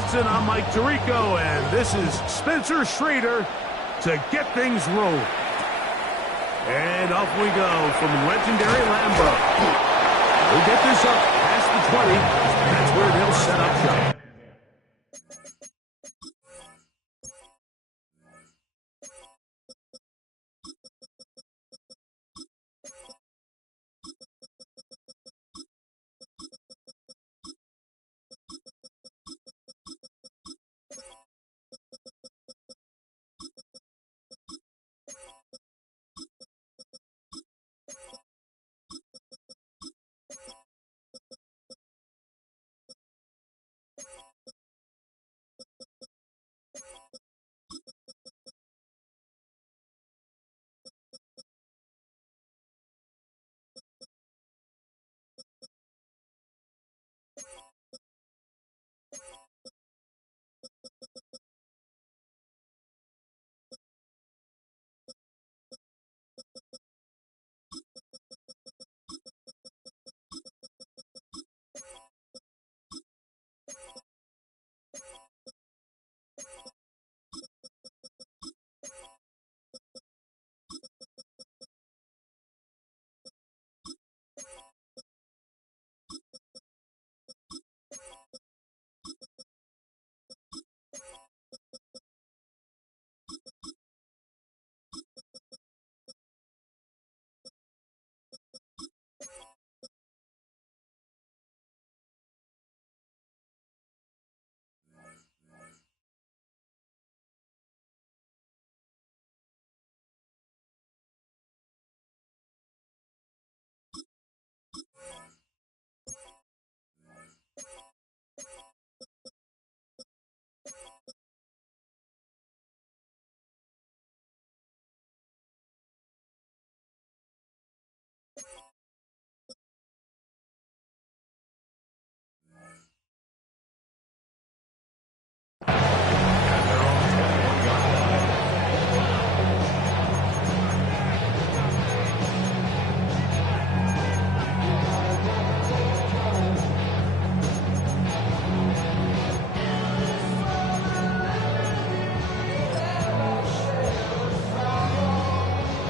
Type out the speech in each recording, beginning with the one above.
Wilson, I'm Mike Tirico, and this is Spencer Schrader to get things rolling. And off we go from legendary Lambeau. We'll get this up past the 20. That's where they'll set up shop.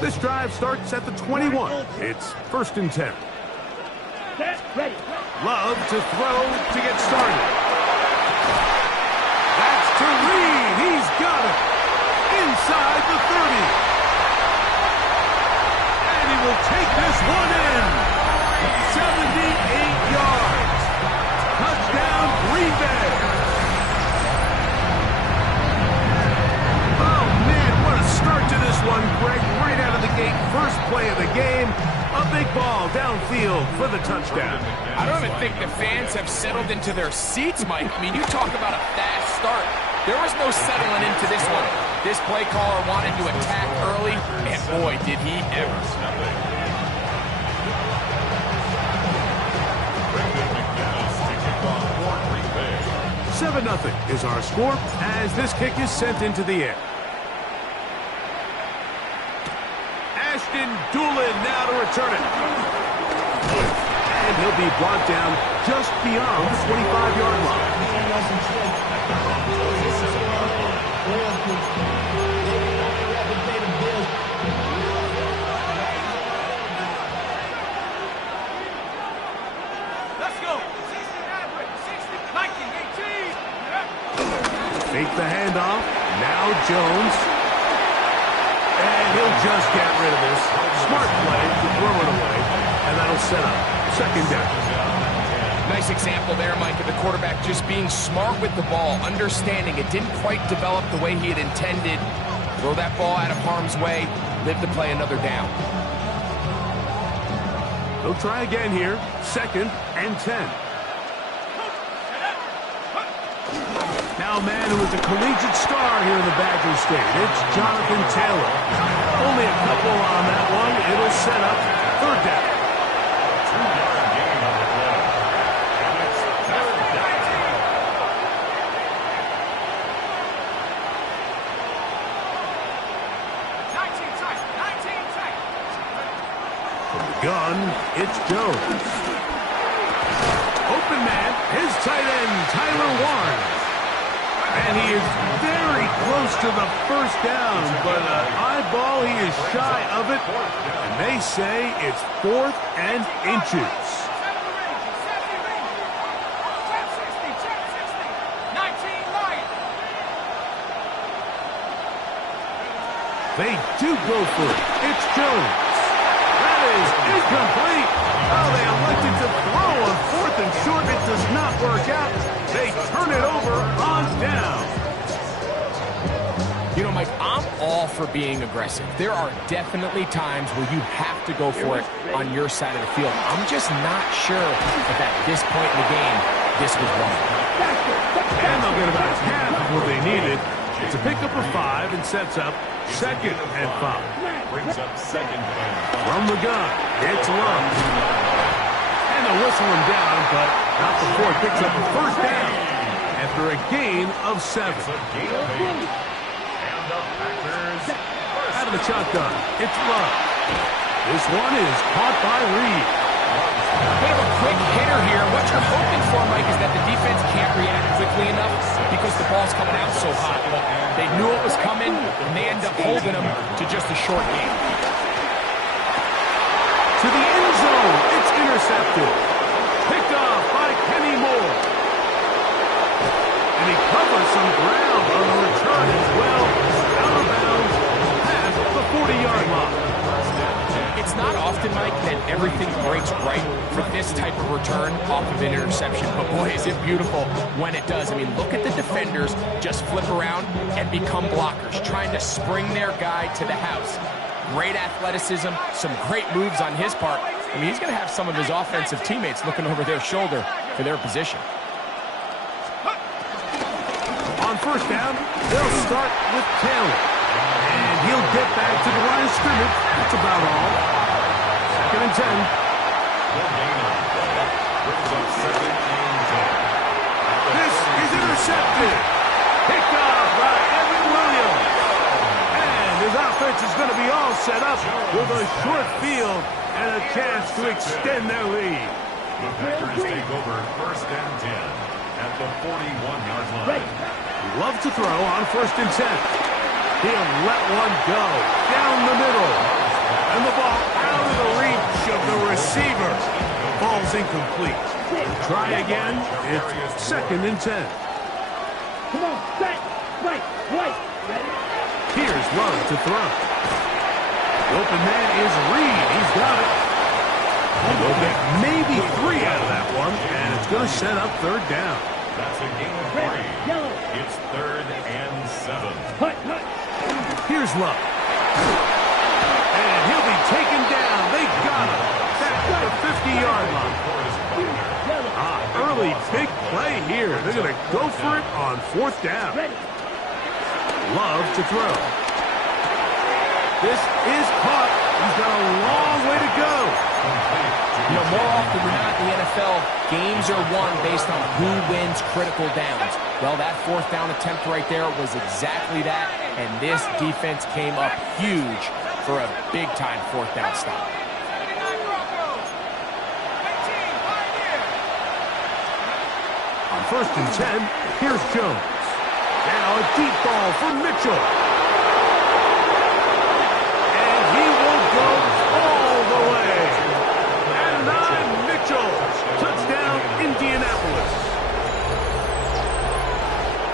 This drive starts at the 21. It's 1st and 10. Ready. Love to throw to get started. That's to Reed. He's got it. Inside the 30. And he will take this one in. 78 yards. Touchdown, Green Bay. Oh, man, what a start to this one, Greg. Right out of the gate, first play of the game. A big ball downfield for the touchdown. I don't even think the fans have settled into their seats, Mike. I mean, you talk about a fast start. There was no settling into this one. This play caller wanted to attack early, and boy, did he ever. 7-0 is our score as this kick is sent into the air. Ashton Doolin now to return it. And he'll be brought down just beyond the 25-yard line. Let's go. 60, 19, 18. Fake the handoff. Now Jones. And he'll just get rid of this. Smart play to throw it away. And that'll set up 2nd down. Nice example there, Mike, of the quarterback just being smart with the ball, understanding it didn't quite develop the way he had intended. Throw that ball out of harm's way, live to play another down. They'll try again here. 2nd and 10. Now a man who is a collegiate star here in the Badger State. It's Jonathan Taylor. Only a couple on that one. It'll set up 3rd down. From the gun, it's Jones. Open man, his tight end, Tyler Warren. And he is very close to the first down, but an eyeball, he is shy of it. And they say it's 4th and inches. They do go for it. It's Jones. That is incomplete. Oh, they elected to throw on 4th and short. It does not work out. They turn it over on down. You know, Mike, I'm all for being aggressive. There are definitely times where you have to go for it on your side of the field. I'm just not sure if at this point in the game, this was wrong. And they'll get about half of what they needed. It's a pickup of 5 and sets up 2nd and 5. Brings up 2nd and 5. From the gun, it's Love. And they'll whistle him down, but not before it picks up a first down after a gain of 7. And the Packers Out of the shotgun, it's Love. This one is caught by Reed. A bit of a quick hitter here. What you're hoping for, Mike, is that the defense can't react quickly enough because the ball's coming out so hot. But they knew it was coming, and they end up holding them to just a short game. To the end zone, it's intercepted. Picked off by Kenny Moore. And he covers some ground on the return as well. Out of bounds past the 40-yard line. It's not often, Mike, that everything breaks right for this type of return off of an interception. But, boy, is it beautiful when it does. I mean, look at the defenders just flip around and become blockers, trying to spring their guy to the house. Great athleticism, some great moves on his part. I mean, he's going to have some of his offensive teammates looking over their shoulder for their position. On first down, they'll start with Taylor. And he'll get back to the line of scrimmage. That's about all. 2nd and 10. This is intercepted. Picked off by Evan Williams. And his offense is going to be all set up with a short field and a chance to extend their lead. The Packers take over 1st and 10 at the 41-yard line. Love to throw on 1st and 10. He'll let one go down the middle. And the ball out of the reach of the receiver. Ball's incomplete. Try again. It's 2nd and 10. Come on, set, right. Here's Love to throw. Open man is Reed. He's got it. They'll get maybe 3 out of that one, and it's going to set up 3rd down. That's a gain of 3. It's 3rd and 7. Here's Love. And he'll be taken down. They got him. That's the 50-yard line. Early big play here. They're going to go for it on 4th down. Love to throw. This is caught. He's got a long way to go. You know, more often than not in the NFL, games are won based on who wins critical downs. Well, that 4th down attempt right there was exactly that, and this defense came up huge for a big-time 4th down stop. On 1st and 10, here's Jones. Now a deep ball for Mitchell. And he will go all the way. And on Mitchell. Touchdown, Indianapolis.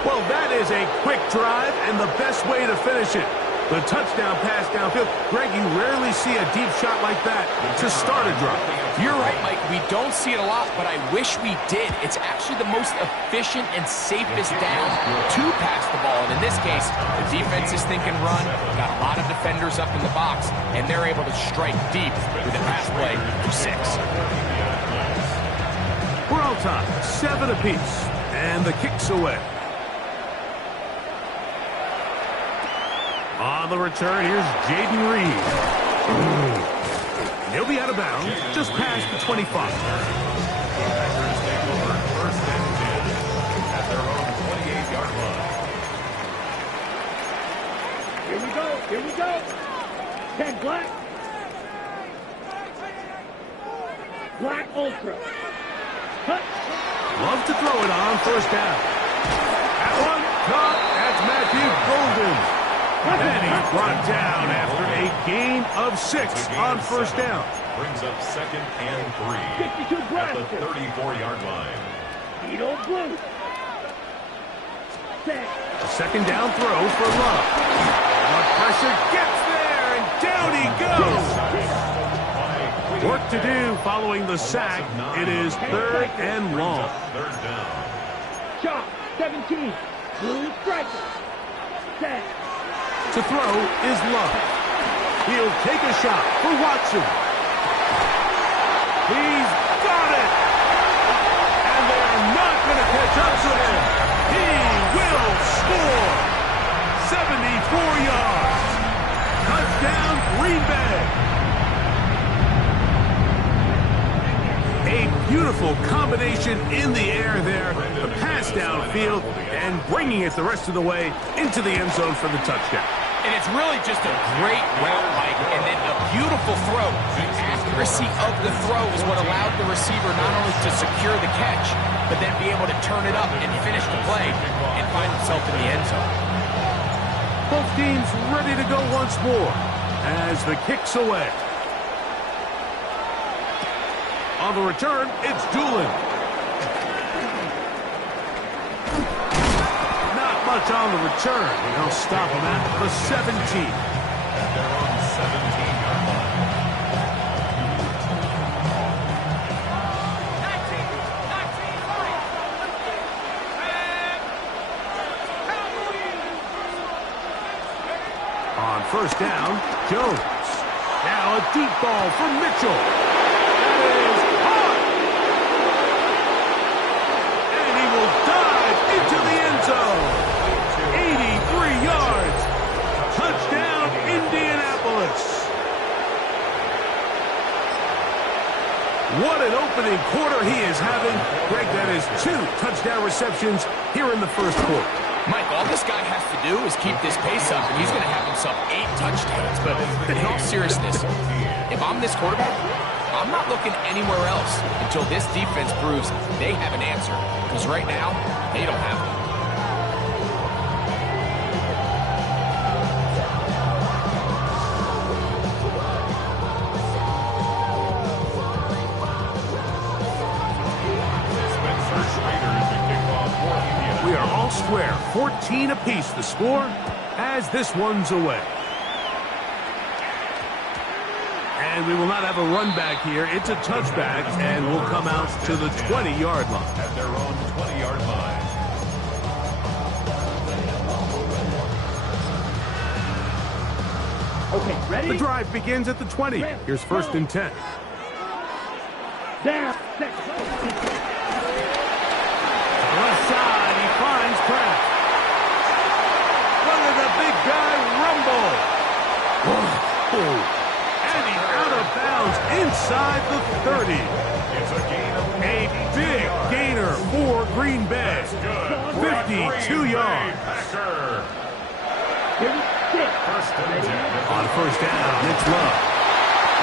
Well, that is a quick drive and the best way to finish it. The touchdown pass downfield. Greg, you rarely see a deep shot like that to start a drive. You're right, Mike. We don't see it a lot, but I wish we did. It's actually the most efficient and safest down to pass the ball. And in this case, the defense is thinking run, got a lot of defenders up in the box, and they're able to strike deep with a pass play for 6. We're all tied, 7 apiece, and the kick's away. On the return, here's Jaden Reed. He'll be out of bounds, just past the 25. Packers take over 1st and 10 at their own 28-yard line. Here we go. 10 black. Black Ultra. Cut. Love to throw it on 1st down. That one And he's brought down after a gain of 6 on first down. Brings up 2nd and 3 52 at the Blaster. 34-yard line. Edo Blue. Set. A second down throw for Love. The pressure gets there, and down he goes. Work to do following the sack. It is 3rd and long. 3rd down. Chop. 17. Blue striker. Set. To throw is Love. He'll take a shot for Watson. He's got it. And they're not going to catch up to him. He will score. 74 yards. Touchdown, Green Bay. A beautiful combination in the air there. The pass downfield and bringing it the rest of the way into the end zone for the touchdown. And it's really just a great route, Mike, and then a beautiful throw. The accuracy of the throw is what allowed the receiver not only to secure the catch, but then be able to turn it up and finish the play and find himself in the end zone. Both teams ready to go once more as the kick's away. On the return, it's Doolin. Not much on the return. They'll stop him at the 17. At their own 17-yard line. On first down, Jones. Now a deep ball for Mitchell. That is caught. And he will dive into the end zone. 83 yards. Touchdown, Indianapolis. What an opening quarter he is having. Greg, that is 2 touchdown receptions here in the first quarter. Mike, all this guy has to do is keep this pace up, and he's going to have himself 8 touchdowns. But in all seriousness, if I'm this quarterback, I'm not looking anywhere else until this defense proves they have an answer. Because right now, they don't have one. We are all square, 14 apiece the score as this one's away. And we will not have a run back here. It's a touchback, and will come out to the 20-yard line. At their own 20-yard line. Okay, ready? The drive begins at the 20. Here's 1st and 10. Down. Set. Left side, he finds Kraft. Look at the big guy rumble. Oh. And he's out of bounds inside the 30. It's a gain of A big gainer for Green Bay. 52 yards. Packer. Here we sit. First and 10. On first down, it's Love.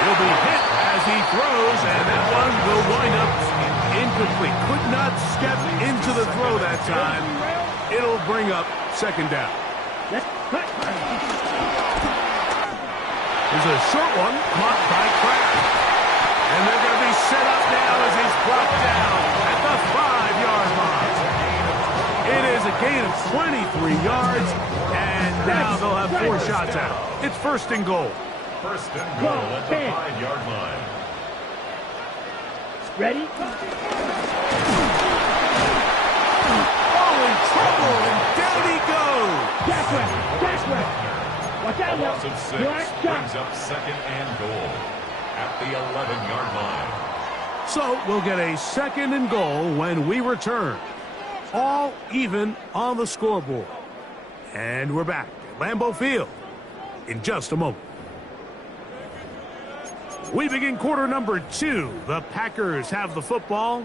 He'll be hit as he throws, and that one will wind up incomplete. Could not step into the throw that time. It'll bring up 2nd down. Let's cut. There's a short one caught by Kraft. And they're going to be set up now as he's brought down at the 5-yard line. It is a gain of 23 yards, and now they'll have 4 shots at it. It's 1st and goal. First and goal at the 5-yard line. Ready? Oh, in trouble, and down he goes. That's right. That's right. Watch out, Loss Will. of 6 Black brings shot. up 2nd and goal at the 11-yard line. So we'll get a 2nd and goal when we return. All even on the scoreboard. And we're back at Lambeau Field in just a moment. We begin quarter number 2. The Packers have the football.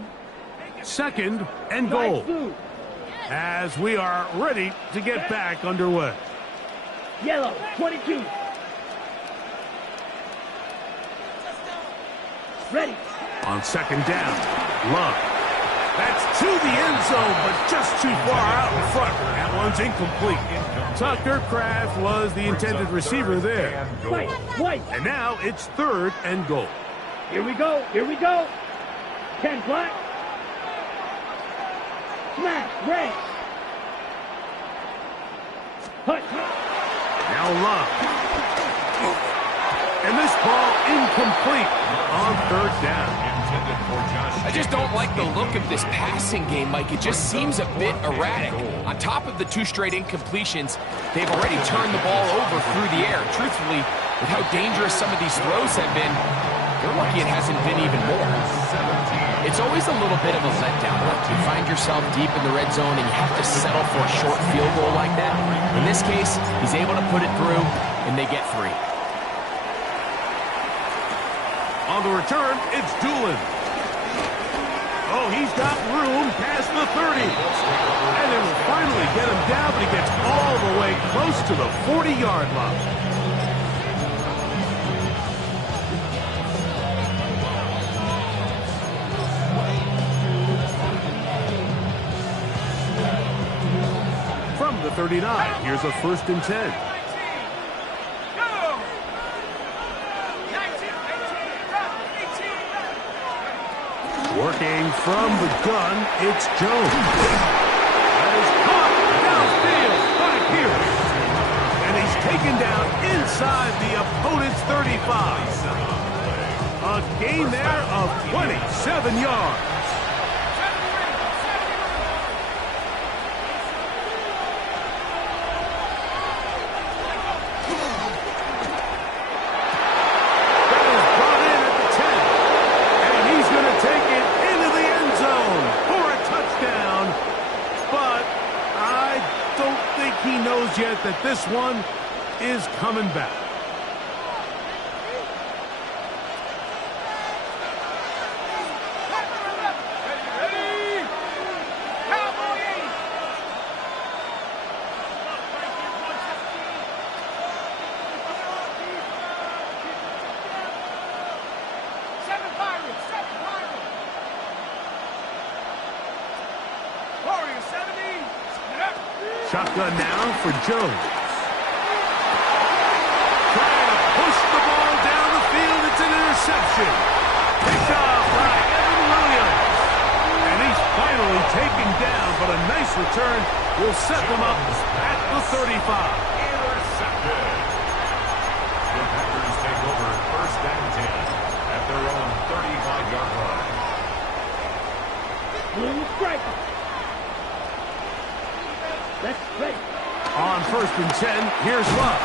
2nd and goal. As we are ready to get back underway. Yellow, 22. Ready. On 2nd down, Love. That's to the end zone, but just too far out in front. That one's incomplete. Tucker Kraft was the intended receiver there. White. And now it's 3rd and goal. Here we go. 10 black. Smash, red. Hut. Now Love. And this ball incomplete on 3rd down. I just don't like the look of this passing game, Mike. It just seems a bit erratic. On top of the 2 straight incompletions, they've already turned the ball over through the air. Truthfully, with how dangerous some of these throws have been, they're lucky it hasn't been even more. It's always a little bit of a letdown. Like you find yourself deep in the red zone and you have to settle for a short field goal like that. In this case, he's able to put it through, and they get 3. On the return, it's Doolin. Oh, he's got room past the 30. And they will finally get him down, but he gets all the way close to the 40-yard line. From the 39, here's a 1st and 10. Working from the gun, it's Jones. That is caught downfield by Pierce. And he's taken down inside the opponent's 35. A gain there of 27 yards. Yet that this one is coming back. Shotgun now for Jones. Trying to push the ball down the field. It's an interception. Picked off by Evan Williams. And he's finally taken down, but a nice return will set them up at the 35. Intercepted. The Packers take over 1st and 10 at their own 35-yard line. Blue striker. That's great. On 1st and 10, here's Love.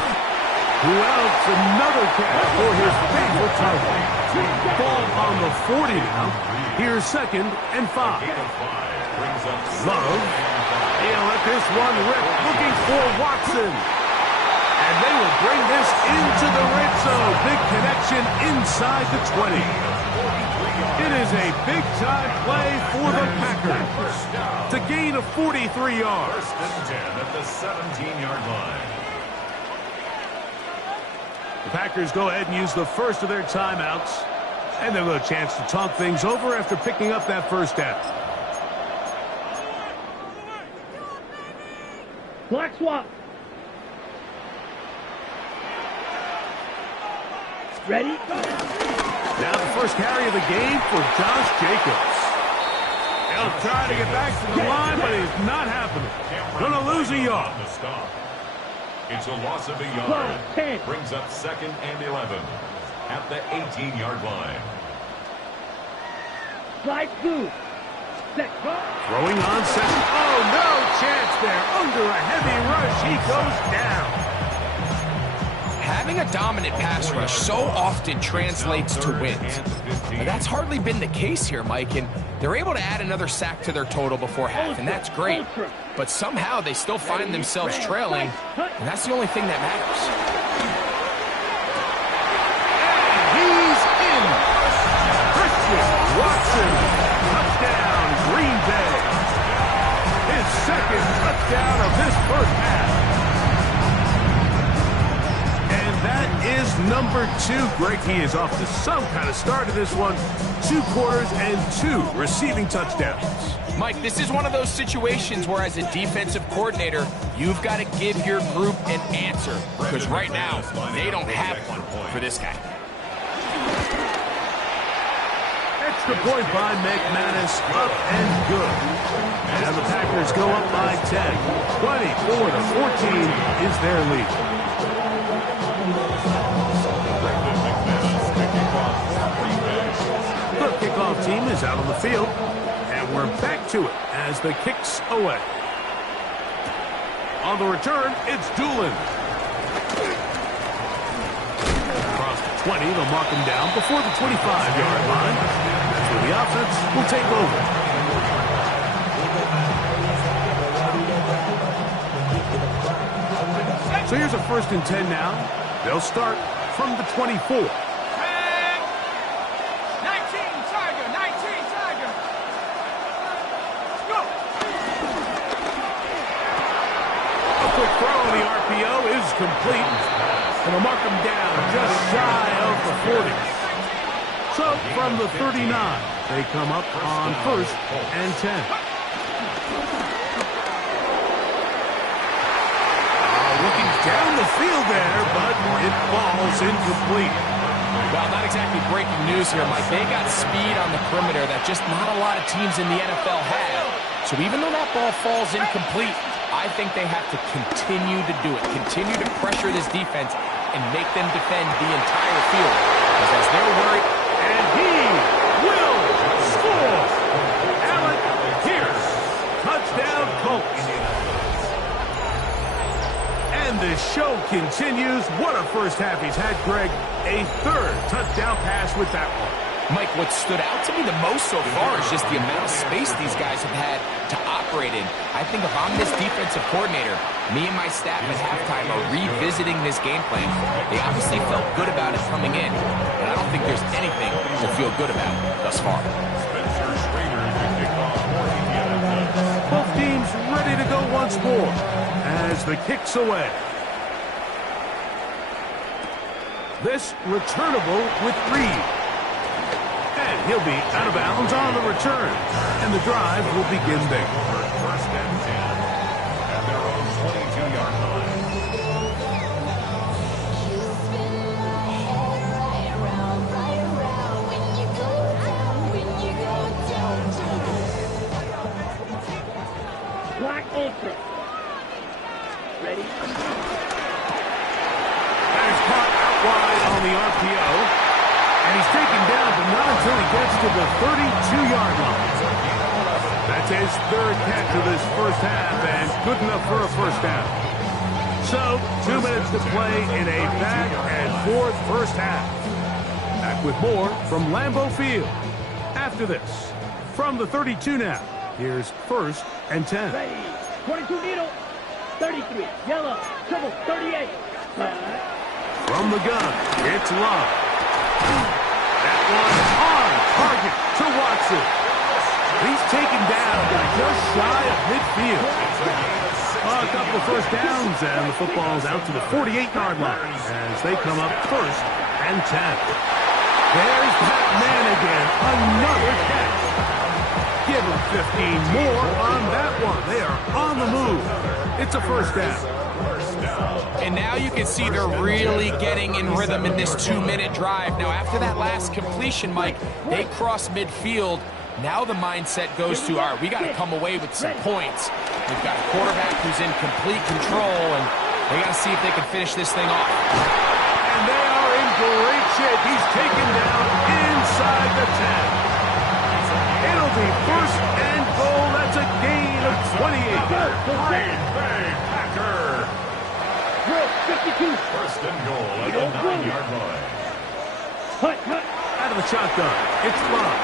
Who else? Another catch for his favorite target. Ball on the 40 now. Here's 2nd and 5. Love. He'll let this one rip. Looking for Watson. And they will bring this into the red zone. Big connection inside the 20. It is a big-time play for the Packers to gain a 43 yards. 1st and 10 at the 17-yard line. The Packers go ahead and use the first of their timeouts, and they'll have a chance to talk things over after picking up that 1st down. Black swap. Ready? Now the first carry of the game for Josh Jacobs. He'll try to get back to the line, but it's not happening. Gonna lose a yard. It's a loss of a yard. Brings up 2nd and 11 at the 18-yard line. Slide through. Set. Throwing on 2nd. Oh, no chance there. Under a heavy rush, he goes down. Having a dominant pass rush so often translates to wins. Now, that's hardly been the case here, Mike, and they're able to add another sack to their total before half, and that's great. But somehow they still find themselves trailing, and that's the only thing that matters. He's in. Christian Watson. Touchdown, Green Bay. His 2nd touchdown of this 1st half. That is number 2. Greg, he is off to some kind of start in this one. 2 quarters and 2 receiving touchdowns. Mike, this is one of those situations where as a defensive coordinator, you've got to give your group an answer. Because right now, they don't have one for this guy. Extra point by McManus, up and good. And the Packers go up by 10. 24-14 is their lead. The kickoff team is out on the field. And we're back to it as the kick's away. On the return, it's Doolin. Across the 20, they'll mark him down before the 25-yard line. That's where the offense will take over. So here's a 1st and 10 now. They'll start from the 24. Complete, and they'll mark him down just shy of the 40. So from the 39, they come up on 1st and 10. Looking down the field there, but it falls incomplete. Well, not exactly breaking news here, Mike. They got speed on the perimeter that just not a lot of teams in the NFL have. So even though that ball falls incomplete, I think they have to continue to do it, continue to pressure this defense and make them defend the entire field. Because as they're worried, and he will score. Alec Pierce, touchdown Colts. And the show continues. What a first half he's had, Greg. A 3rd touchdown pass with that one. Mike, what stood out to me the most so far is just the amount of space these guys have had to operate in. I think if I'm this defensive coordinator, me and my staff at halftime are revisiting this game plan. They obviously felt good about it coming in, and I don't think there's anything to feel good about thus far. Both teams ready to go once more as the kick's away. This returnable with Reed. And he'll be out of bounds on the return. And the drive will begin big. 1st and 10 at their own 22-yard line. Black Ultra. Ready? That is caught out wide on the RPO. And he's taken down, but not until he gets to the 32-yard line. That's his 3rd catch of this first half, and good enough for a first down. So, 2 minutes to play in a back and forth first half. Back with more from Lambeau Field. After this, from the 32 now, here's 1st and 10. Ready. 22 needle. 33. Yellow. Triple. 38. From the gun, it's Love. That one on target to Watson. He's taken down just shy of midfield. A couple of first downs, and the football's out to the 48-yard line as they come up 1st and 10. There's that man again. Another catch. Give him 15 more on that one. They are on the move. It's a first down. And now you can see they're really getting in rhythm in this 2-minute drive. Now, after that last completion, Mike, they cross midfield. Now the mindset goes to, all right, we got to come away with some points. We've got a quarterback who's in complete control, and they got to see if they can finish this thing off. And they are in great shape. He's taken down inside the 10. It'll be 1st and goal. That's a gain of 28. Green Bay Packer. 52. 1st and goal at the 9-yard line. Hut, hut. Out of the shotgun, it's Love.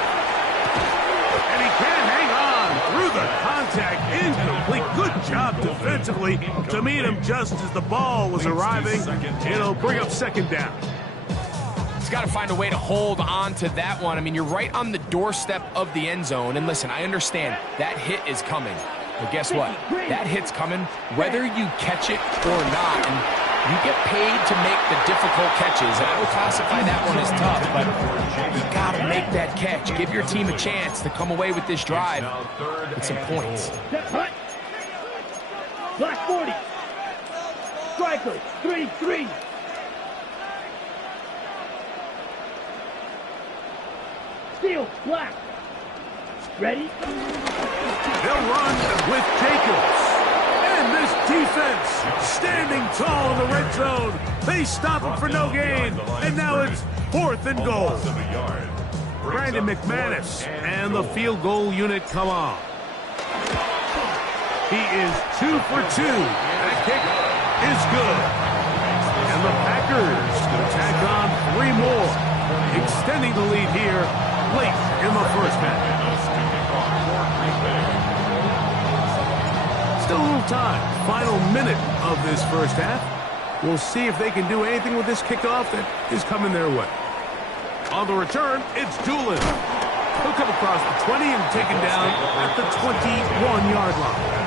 And he can't hang on through the contact. Incomplete. Good job defensively to meet him just as the ball was arriving. It'll bring up 2nd down. He's got to find a way to hold on to that one. I mean, you're right on the doorstep of the end zone. And listen, I understand that hit is coming. But guess what? That hit's coming whether you catch it or not. And You get paid to make the difficult catches, and I would classify that one as tough, but you got to make that catch. Give your team a chance to come away with this drive with some points. Step hut. Black 40. Striker, 3-3. Steel, black. Ready? They'll run with Jacobs. And this defense standing tall in the red zone. They stop him for no gain. And now it's 4th and goal. Brandon McManus and the field goal unit come on. He is 2 for 2. That kick is good. And the Packers tack on 3 more, extending the lead here late in the first half. Still a little time. Final minute of this first half. We'll see if they can do anything with this kickoff that is coming their way. On the return, it's Doolin. He'll come across the 20 and taken down at the 21-yard line.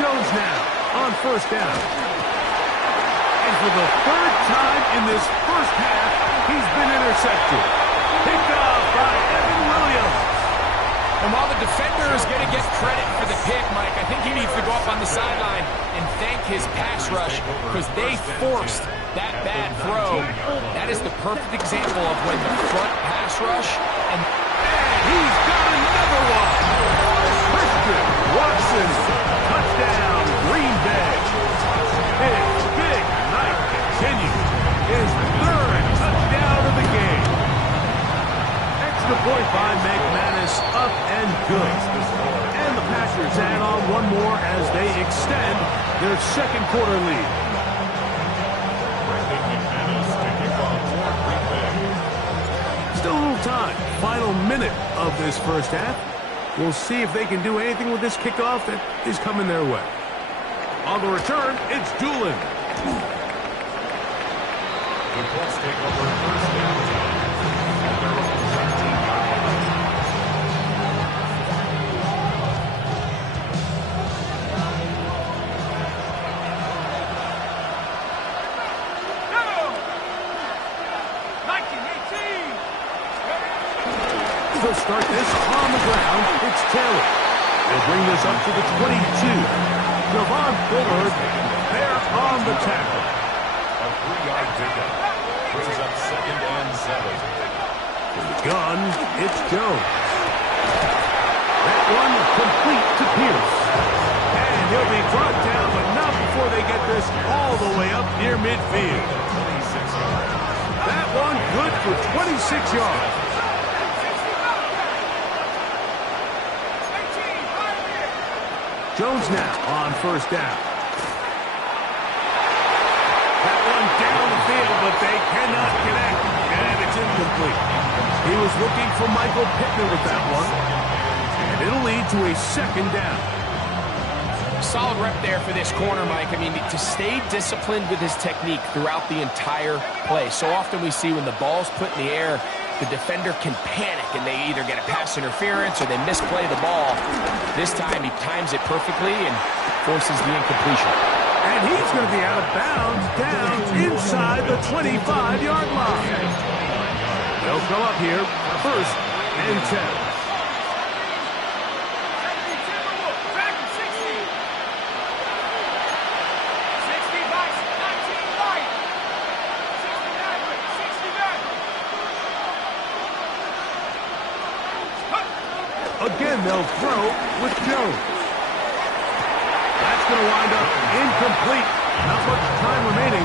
Jones now on first down. And for the 3rd time in this first half, he's been intercepted. Picked off by Evan Williams. And while the defender is going to get credit for the pick, Mike, I think he needs to go up on the sideline and thank his pass rush because they forced that bad throw. That is the perfect example of when the front pass rush and he's got another one. Christian Watson, touchdown, Green Bay. His big night continues. His 3rd touchdown of the game. Extra point by McManus, up and good. And the Packers add on 1 more as they extend their 2nd quarter lead. Still a little time. Final minute of this first half. We'll see if they can do anything with this kickoff that is coming their way. On the return, it's Doolin. The Colts take over first down at their own 13-yard line. They'll start this on the ground. It's Taylor. They'll bring this up to the 22. Javon Bullard there on the tackle. A 3-yard pickup. Brings up 2nd and 7. In the gun, it's Jones. That one complete to Pierce. And he'll be brought down, but not before they get this all the way up near midfield. 26 yards. That one good for 26 yards. Jones now on first down. That one down the field, but they cannot connect, and it's incomplete. He was looking for Michael Pittman with that one, and it'll lead to a 2nd down. solid rep there for this corner, Mike. I mean, to stay disciplined with his technique throughout the entire play. So often we see when the ball's put in the air, the defender can panic and they either get a pass interference or they misplay the ball. This time he times it perfectly and forces the incompletion. And he's going to be out of bounds down inside the 25-yard line. They'll go up here, 1st and 10. Again, they'll throw with Jones. That's going to wind up incomplete. Not much time remaining.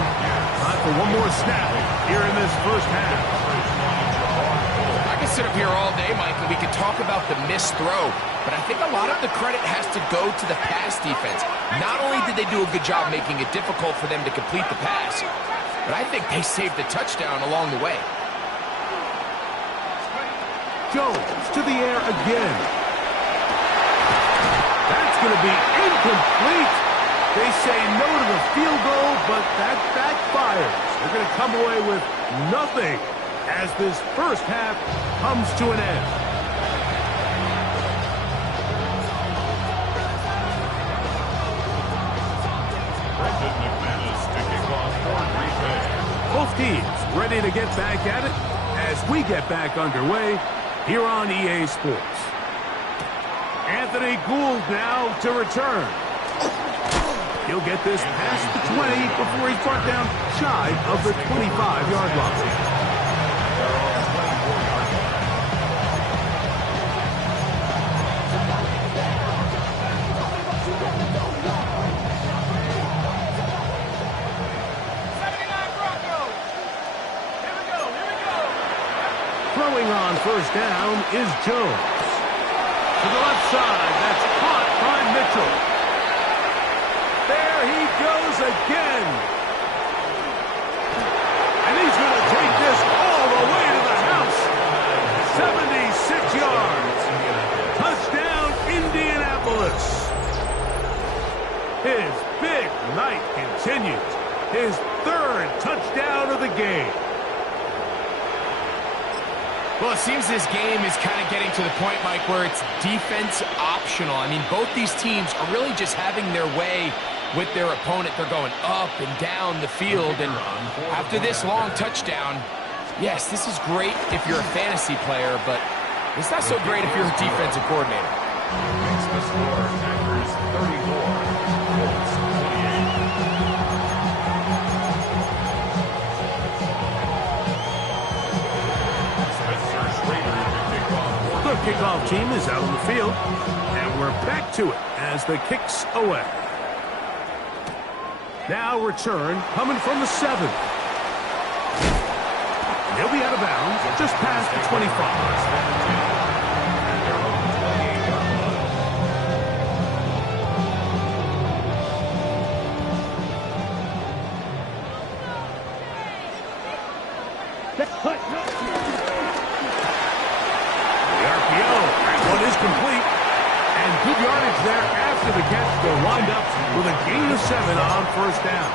Time for one more snap here in this first half. I could sit up here all day, Mike, and we could talk about the missed throw, but I think a lot of the credit has to go to the pass defense. Not only did they do a good job making it difficult for them to complete the pass, but I think they saved the touchdown along the way. Jones to the air again. That's going to be incomplete. They say no to the field goal, but that backfires. They're going to come away with nothing as this first half comes to an end. Both teams ready to get back at it as we get back underway here on EA Sports. Anthony Gould now to return. He'll get this past the 20 before he's brought down shy of the 25-yard line. Throwing on first down is Jones. To the left side, that's caught by Mitchell. There he goes again. And he's going to take this all the way to the house. 76 yards. Touchdown, Indianapolis. His big night continues. His third touchdown of the game. Well, it seems this game is kind of getting to the point, Mike, where it's defense optional. I mean, both these teams are really just having their way with their opponent. They're going up and down the field, and after this long touchdown, yes, this is great if you're a fantasy player, but it's not so great if you're a defensive coordinator. Makes the score Packers 34, Colts 28. The kickoff team is out on the field, and we're back to it as the kick's away. Now return coming from the 7. He'll be out of bounds just past the 25. Complete, and good yardage there after the catch. They'll wind up with a gain of 7 on first down.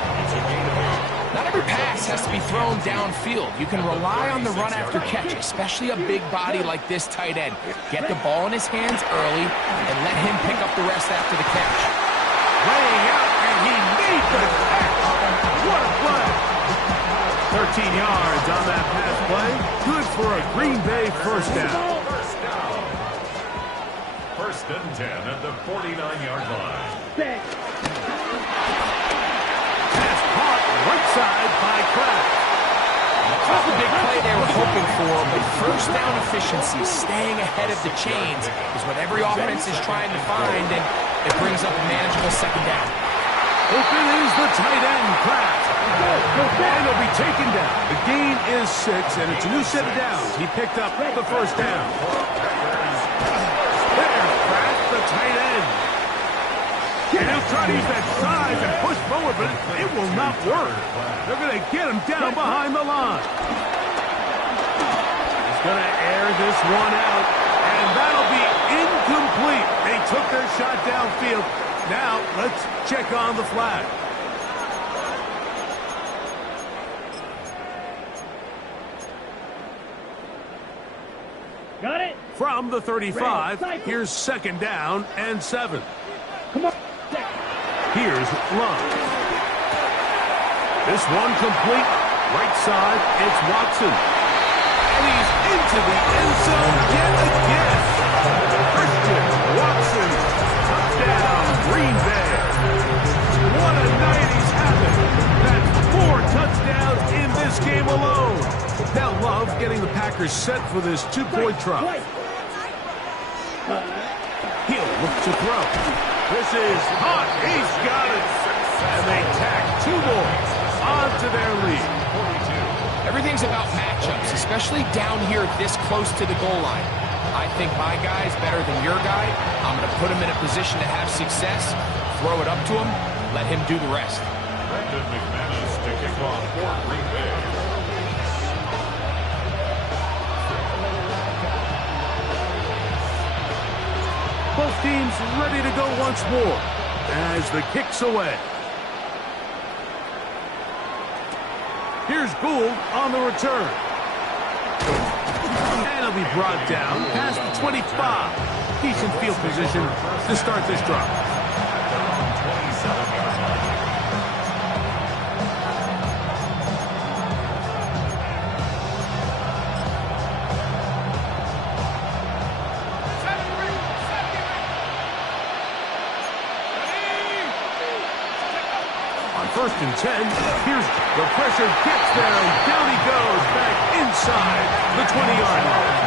Not every pass has to be thrown downfield. You can rely on the run after catch, especially a big body like this tight end. Get the ball in his hands early and let him pick up the rest after the catch. Laying out, and he made the catch. What a play. 13 yards on that pass play. Good for a Green Bay first down. First and 10 at the 49-yard line. Pass caught right side by Kraft. That's the big play they were hoping for, but first down efficiency, staying ahead of the chains, is what every offense is trying to find, and it brings up a manageable second down. Open is the tight end, Kraft. And he'll be taken down. The gain is 6, and it's a new set of downs. He picked up the first down. The tight end. And he'll try to use that size and push forward, but it will not work. They're going to get him down behind the line. He's going to air this one out, and that'll be incomplete. They took their shot downfield. Now, let's check on the flag. Got it? From the 35, here's second down and 7. Come on. Here's Love. This one complete. Right side, it's Watson. And he's into the end zone yet again. Christian Watson, touchdown, Green Bay. What a night he's having. That's 4 touchdowns in this game alone. Now Love getting the Packers set for this 2-point try. He'll look to throw. This is hot. He's got it. And they tack 2 more onto their lead. Everything's about matchups, especially down here this close to the goal line. I think my guy's better than your guy. I'm going to put him in a position to have success, throw it up to him, let him do the rest. Brandon McManus to kick off for Green Bay. Both teams ready to go once more as the kick's away. Here's Gould on the return. And he'll be brought down past the 25. Decent field position to start this drive. First and 10. Here's the pressure gets there, and down he goes back inside the 20-yard line.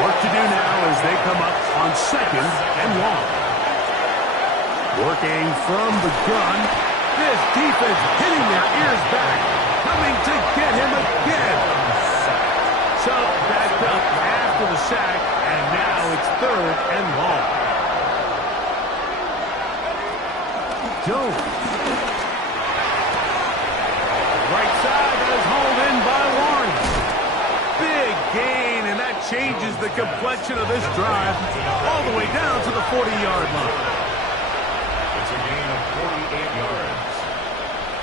Work to do now as they come up on 2nd and 1. Working from the gun. This defense hitting their ears back, coming to get him again. So backed up after the sack, and now it's 3rd and long. Jones. Right side, that is hauled in by Warren. Big gain, and that changes the complexion of this drive all the way down to the 40-yard line. It's a gain of 48 yards.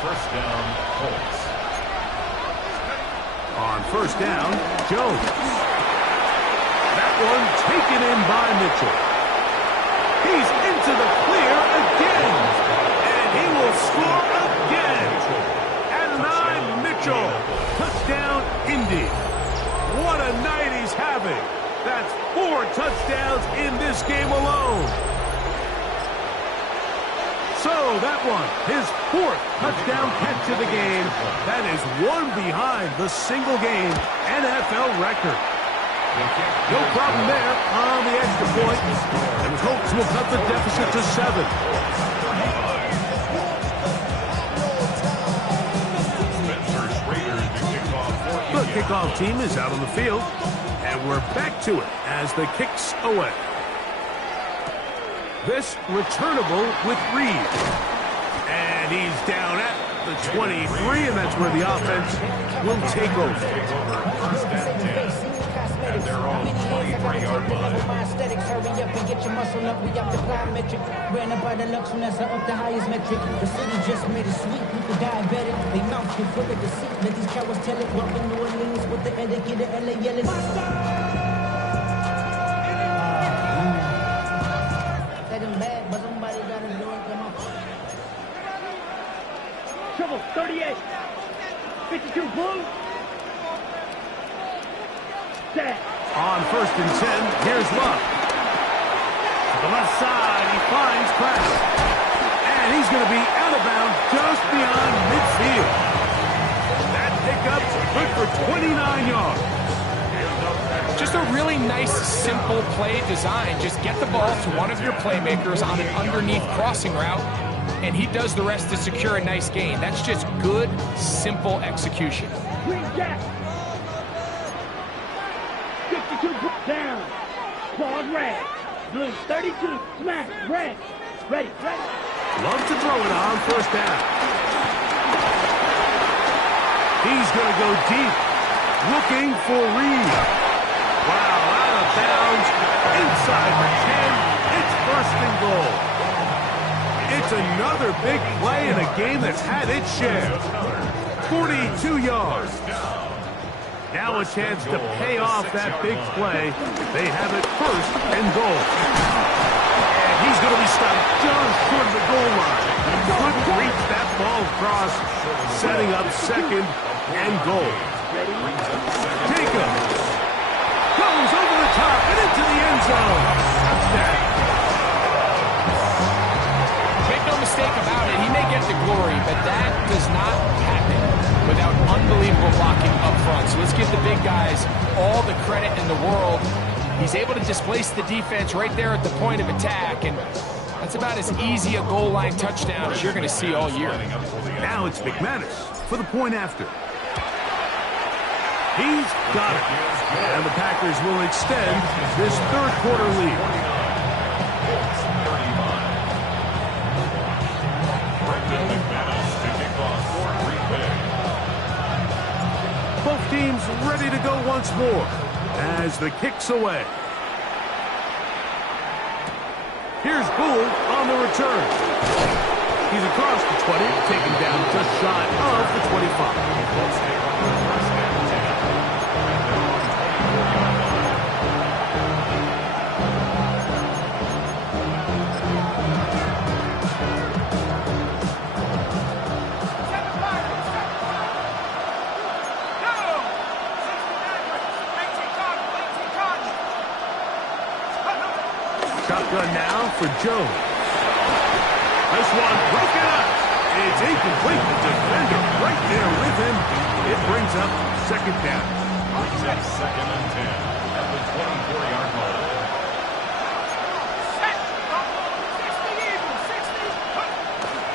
First down, Colts. On first down, Jones. That one taken in by Mitchell. He's into the clear again, and he will score again. Mitchell, touchdown, Indy. What a night he's having. That's 4 touchdowns in this game alone. So that one, his 4th touchdown catch of the game. That is one behind the single-game NFL record. No problem there on the extra point. And the Colts will cut the deficit to 7. The kickoff team is out on the field, and we're back to it as the kick's away. This returnable with Reed. And he's down at the 23, and that's where the offense will take over. First and 10 at their own 23-yard line. Hurry up and get your muscle up. We up the plyometric. Ran up by the lux when that's up the highest metric. The city just made it sweet. People diabetic. They mouth you full of deceit. Let these cowards tell it. Welcome New Orleans with the etiquette of LA yelling. Let them bad, but somebody gotta do it. Come on. Trouble, 38. 52 blue. Set. On first and 10, here's Love. To the left side, he finds Pratt. And he's going to be out of bounds just beyond midfield. That pickup's good for 29 yards. Just a really nice, simple play design. Just get the ball to one of your playmakers on an underneath crossing route, and he does the rest to secure a nice gain. That's just good, simple execution. Green jack. 52 down. Claws red. Blue 32. Smash. Red. Ready. Love to throw it on first down. He's going to go deep. Looking for Reed. Wow, out of bounds. Inside the 10. It's first and goal. It's another big play in a game that's had its share. 42 yards. Now a chance to pay off that big play. They have it first and goal. And he's going to be stopped just short of the goal line. He couldn't reach that ball across, setting up second and goal. Jacobs goes over the top and into the end zone. Touchdown. Make no mistake about it, he may get the glory, but that does not happen without unbelievable blocking up front. So let's give the big guys all the credit in the world. He's able to displace the defense right there at the point of attack, and that's about as easy a goal line touchdown as you're going to see all year. Now it's McManus for the point after. He's got it. And the Packers will extend this third quarter lead. Both teams ready to go once more as the kick's away. Here's Gould on the return. He's across the 20, taken down just shy of the 25. Let's take over first and 10 at their own 24-yard line. Shotgun now for Jones. This one broken up. It's incomplete. The defender right there with him. It brings up second down. Brings up second and 10 at the 24-yard line.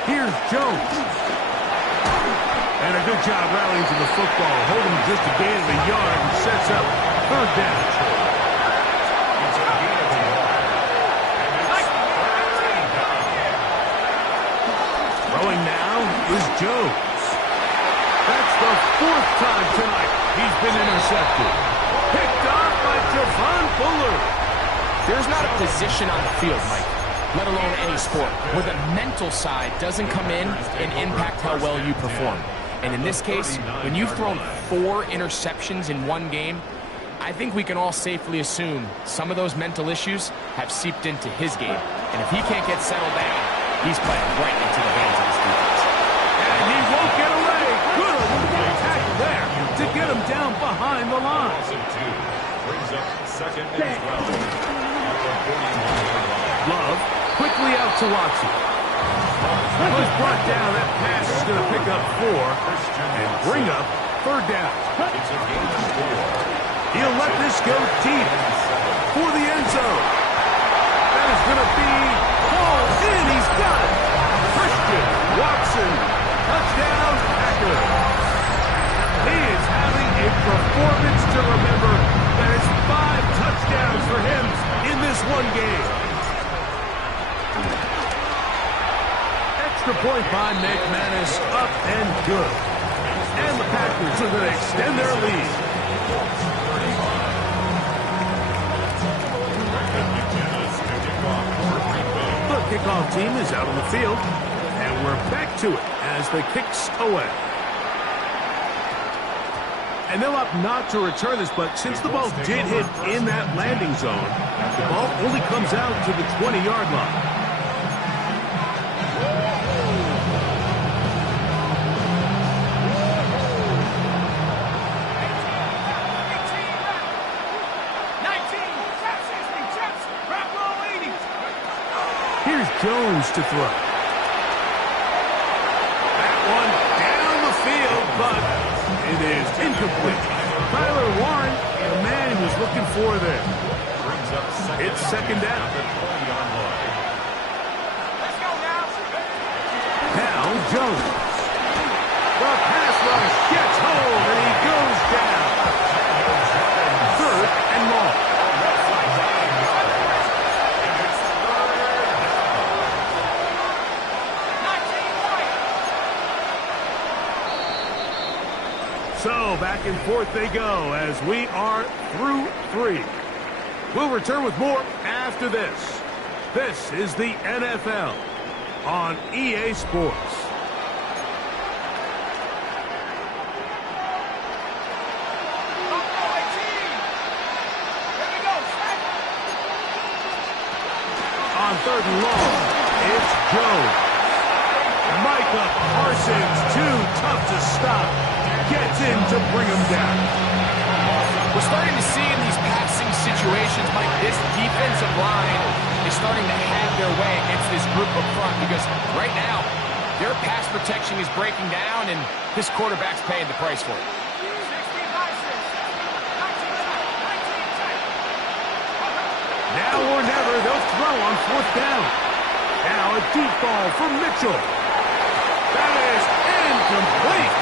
Here's Jones. And a good job rallying to the football. Holding just a gain of a yard and sets up third down. It's a gain of a yard. And it's third down. Throwing now is Jones. That's the fourth time tonight he's been intercepted. Picked off by Javon Fuller. There's not a position on the field, Mike, let alone any sport, where the mental side doesn't come in and impact how well you perform. And in this case, when you've thrown 4 interceptions in one game, I think we can all safely assume some of those mental issues have seeped into his game. And if he can't get settled down, he's playing right into the hands of his defense. And he won't get away. Good elusive tackle there to get him down behind the line. Loss of 2 brings up second and 12 at the 41-yard line. Love quickly out to Watson. Was brought down. That pass is going to pick up 4 and bring up third down. It's a gain of 4. He'll let this go deep for the end zone. That is going to be hauled in. He's got it. Christian Watson. Touchdown, Packers. He is having a performance to remember. That is 5 touchdowns for him in this one game. Extra point by McManus, up and good. And the Packers are going to extend their lead. The kickoff team is out on the field, and we're back to it as the kicks away. And they'll opt not to return this, but since the ball did hit in that landing zone, the ball only comes out to the 20-yard line. Here's Jones to throw. That one down the field, but it is incomplete. Tyler Warren, the man he was looking for there. It's second down. Now Jones. The pass rush gets home, and he goes down. Third and long. So back and forth they go as we are through 3. We'll return with more after this. This is the NFL on EA Sports. On third and long, it's Jones. Micah Parsons, too tough to stop. Gets in to bring him down. We're starting to see in these passing situations, Mike, this defensive line is starting to have their way against this group up front because right now, their pass protection is breaking down and this quarterback's paying the price for it. Now or never, they'll throw on fourth down. Now a deep ball for Mitchell. That is incomplete.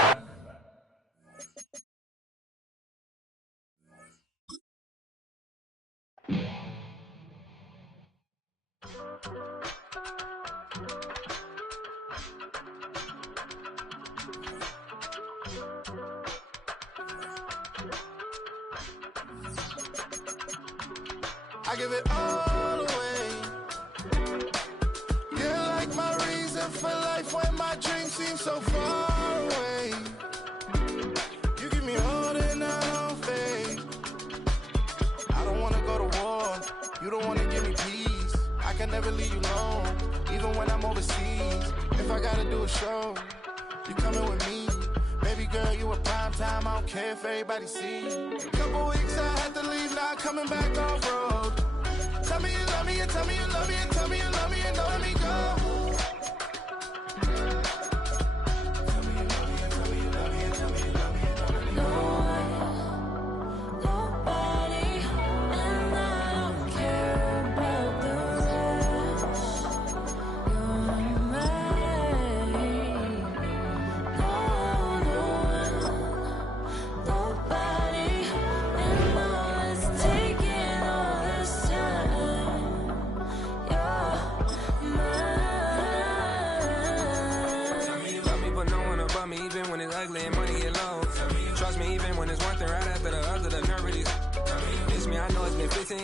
I give it all away. seem so far away. You give me all that I don't fade. I don't wanna go to war. You don't wanna give me peace. I can never leave you alone, even when I'm overseas. If I gotta do a show, you coming with me. Baby girl, you a prime time. I don't care if everybody sees. Couple weeks I had to leave, now coming back off road. Tell me you love me, and tell me you love me, and tell me you love me, and don't let me go.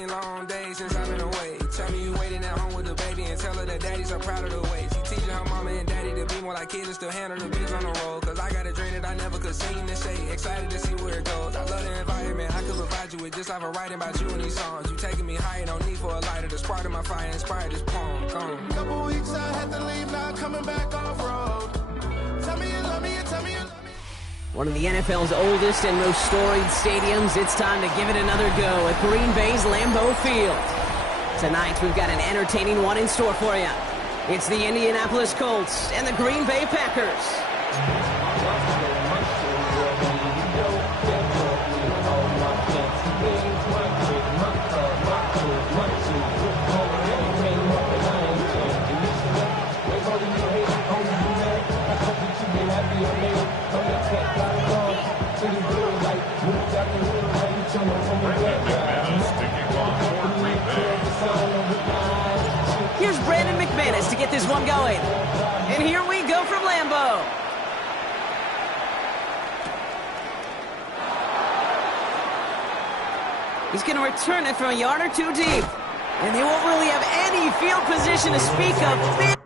Long days since I've been away. Tell me you waiting at home with the baby and tell her that daddy's so proud of the way. She teaching her mama and daddy to be more like kids and still handle the beats on the road. Cause I got a dream that I never could sing and say. Excited to see where it goes. I love the environment. I could provide you with just like I'm writing about you in these songs. You taking me higher, no need for a lighter. The spark of my fire inspired this poem. Gone. Couple weeks I had to leave, now coming back off road. Tell me you love me, and tell me you love me. One of the NFL's oldest and most storied stadiums, it's time to give it another go at Green Bay's Lambeau Field. Tonight, we've got an entertaining one in store for you. It's the Indianapolis Colts and the Green Bay Packers. Here's Brandon McManus to get this one going. And here we go from Lambeau. He's going to return it from a yard or two deep. And they won't really have any field position to speak of.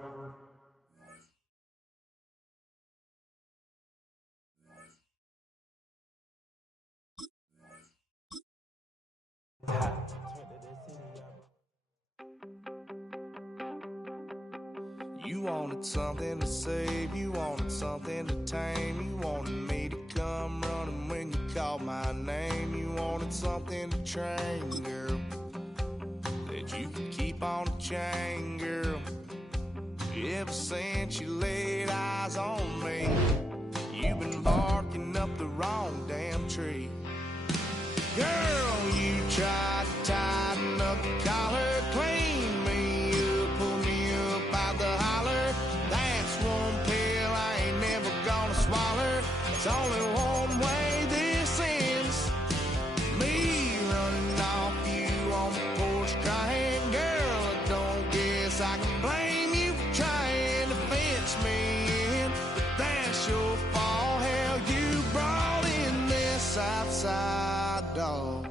You wanted something to save, you wanted something to tame. You wanted me to come running when you called my name. You wanted something to train, girl, that you could keep on the chain, girl. Ever since you laid eyes on me, you've been barking up the wrong damn tree. Girl, you tried to tighten up the collar, clean me up, pull me up out the holler. That's one pill I ain't never gonna swallow. It's only one way this ends. Me running off you on the porch crying. Girl, I don't guess I can blame you for trying to fence me in. But that's your fault, hell, you brought in this outside dog.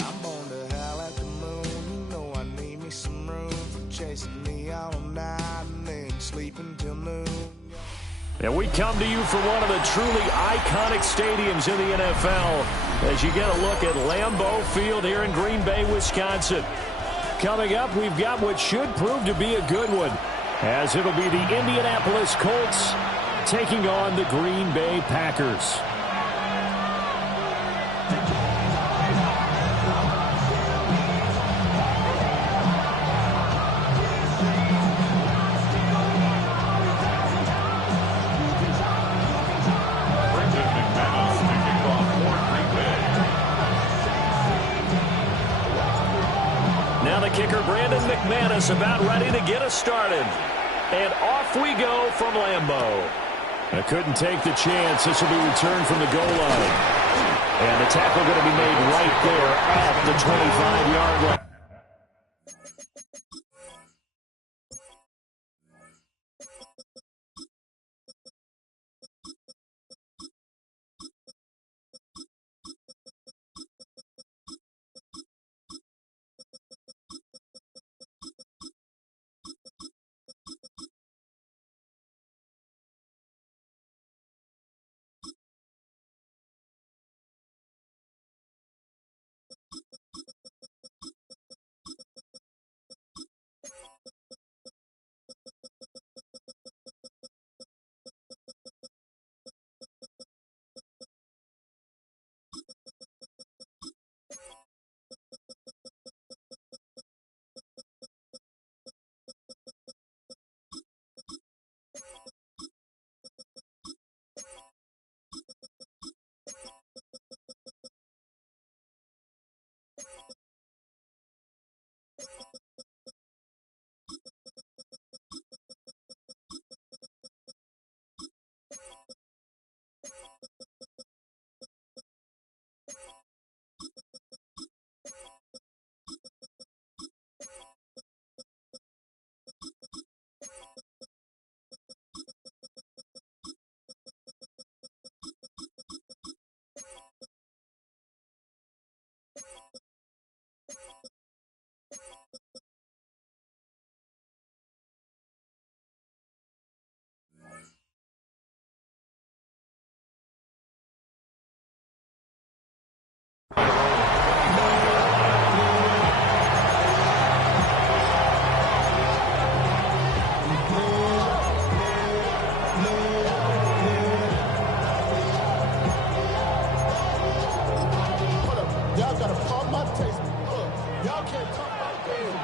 I'm born to howl at the moon. You know I need me some room for chasing me all night and then sleeping till noon. And we come to you from one of the truly iconic stadiums in the NFL as you get a look at Lambeau Field here in Green Bay, Wisconsin. Coming up, we've got what should prove to be a good one, as it'll be the Indianapolis Colts taking on the Green Bay Packers. Now the kicker, Brandon McManus, about ready to get us started. And off we go from Lambeau. I couldn't take the chance. This will be returned from the goal line. And the tackle going to be made right there at the 25-yard line. Y'all gotta pump my taste. Look, y'all can't talk about game.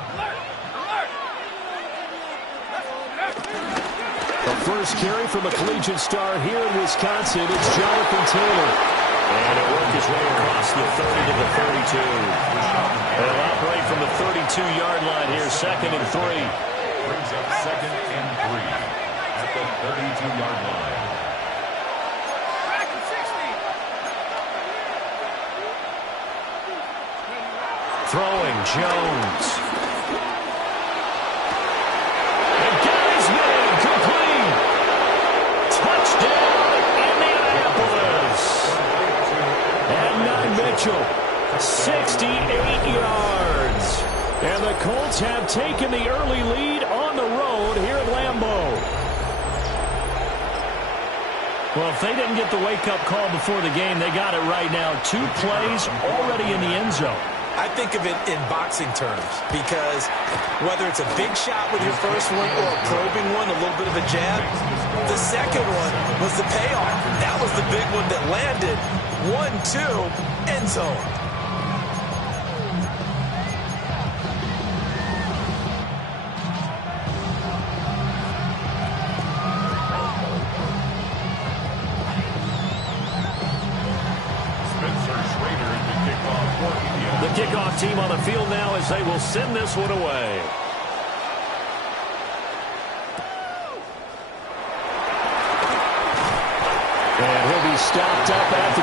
The first carry from a collegiate star here in Wisconsin, it's Jonathan Taylor. And it worked his way across the 30 to the 32. They'll operate from the 32-yard line here, 2nd and 3. Brings up 2nd and 3 at the 32-yard line. Throwing Jones. And got his man complete. Touchdown, Indianapolis. And now Mitchell, 68 yards. And the Colts have taken the early lead on the road here at Lambeau. Well, if they didn't get the wake-up call before the game, they got it right now. 2 plays already in the end zone. I think of it in boxing terms because whether it's a big shot with your first one or a probing one, a little bit of a jab, the second one was the payoff. That was the big one that landed. 1-2, end zone. The kickoff team on the field now as they will send this one away. And he'll be stopped up at the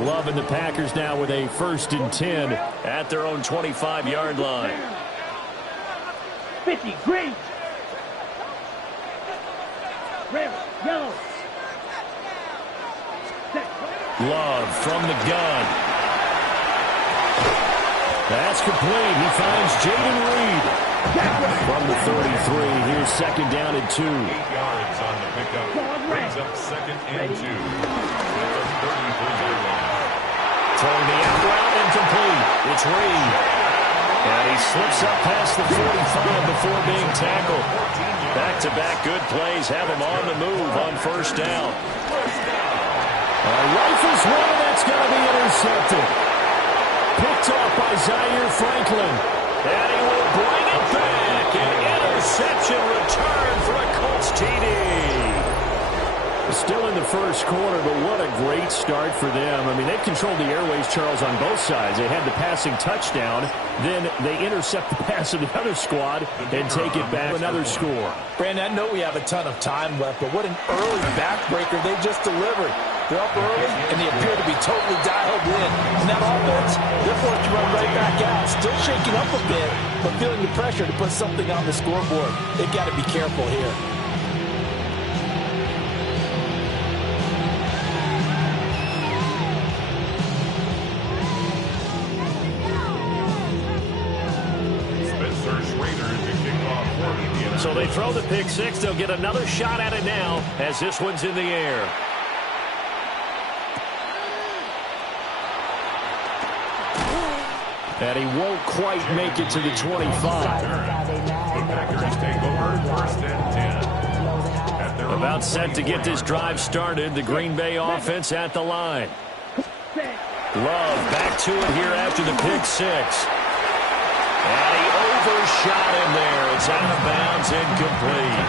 25. Loving the Packers now with a 1st and 10 at their own 25-yard line. 50, green. Red, yellow. Love from the gun. That's complete. He finds Jaden Reed. From the 33, here's 2nd down and 2. 8 yards on the pickup. Brings up 2nd and 2. At the 33-yard line. Throwing the out route incomplete. It's Reed. And he slips up past the 45 before being tackled. Back-to-back good plays have him on the move on 1st down. Rifles one, and that's going to be intercepted. Picked off by Zaire Franklin. And he will bring it back. An interception return for a Colts TD. Still in the first quarter, but what a great start for them. I mean, they've controlled the airways, Charles, on both sides. They had the passing touchdown. Then they intercept the pass of the other squad and take it back. Another score. Brandon, I know we have a ton of time left, but what an early backbreaker they just delivered. They're up early, and they appear to be totally dialed in. And that offense, they're forced to run right back out. Still shaking up a bit, but feeling the pressure to put something on the scoreboard. They've got to be careful here. So they throw the pick six. They'll get another shot at it now as this one's in the air. And he won't quite make it to the 25. The Packers take over first and 10. About set to get this drive started. The Green Bay offense at the line. Love back to it here after the pick six. And he overshot him there. It's out of bounds, incomplete.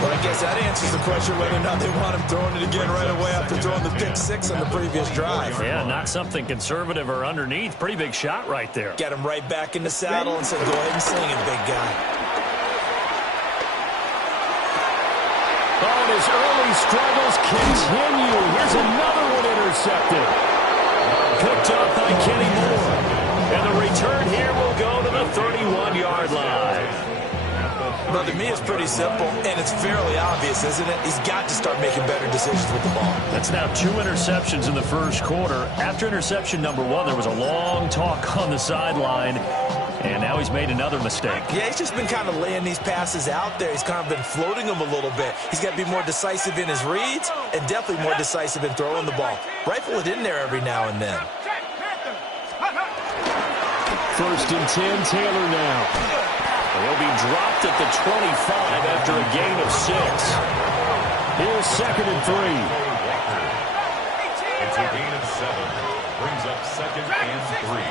Well, I guess that answers the question whether or not they want him throwing it again right away after throwing the pick six on the previous drive. Yeah, not something conservative or underneath. Pretty big shot right there. Get him right back in the saddle and said, go ahead and sling it, big guy. Oh, and his early struggles continue. Here's another one intercepted. Picked up by Kenny Moore. And the return here will go to the 31-yard line. Well, to me, it's pretty simple, and it's fairly obvious, isn't it? He's got to start making better decisions with the ball. That's now 2 interceptions in the first quarter. After interception number 1, there was a long talk on the sideline, and now he's made another mistake. Yeah, he's just been kind of laying these passes out there. He's kind of been floating them a little bit. He's got to be more decisive in his reads and definitely more decisive in throwing the ball. Rifle it in there every now and then. First and 10, Taylor now. He'll be dropped at the 25 after a gain of 6. Here's second and 3. It's a gain of 7. Brings up second and 3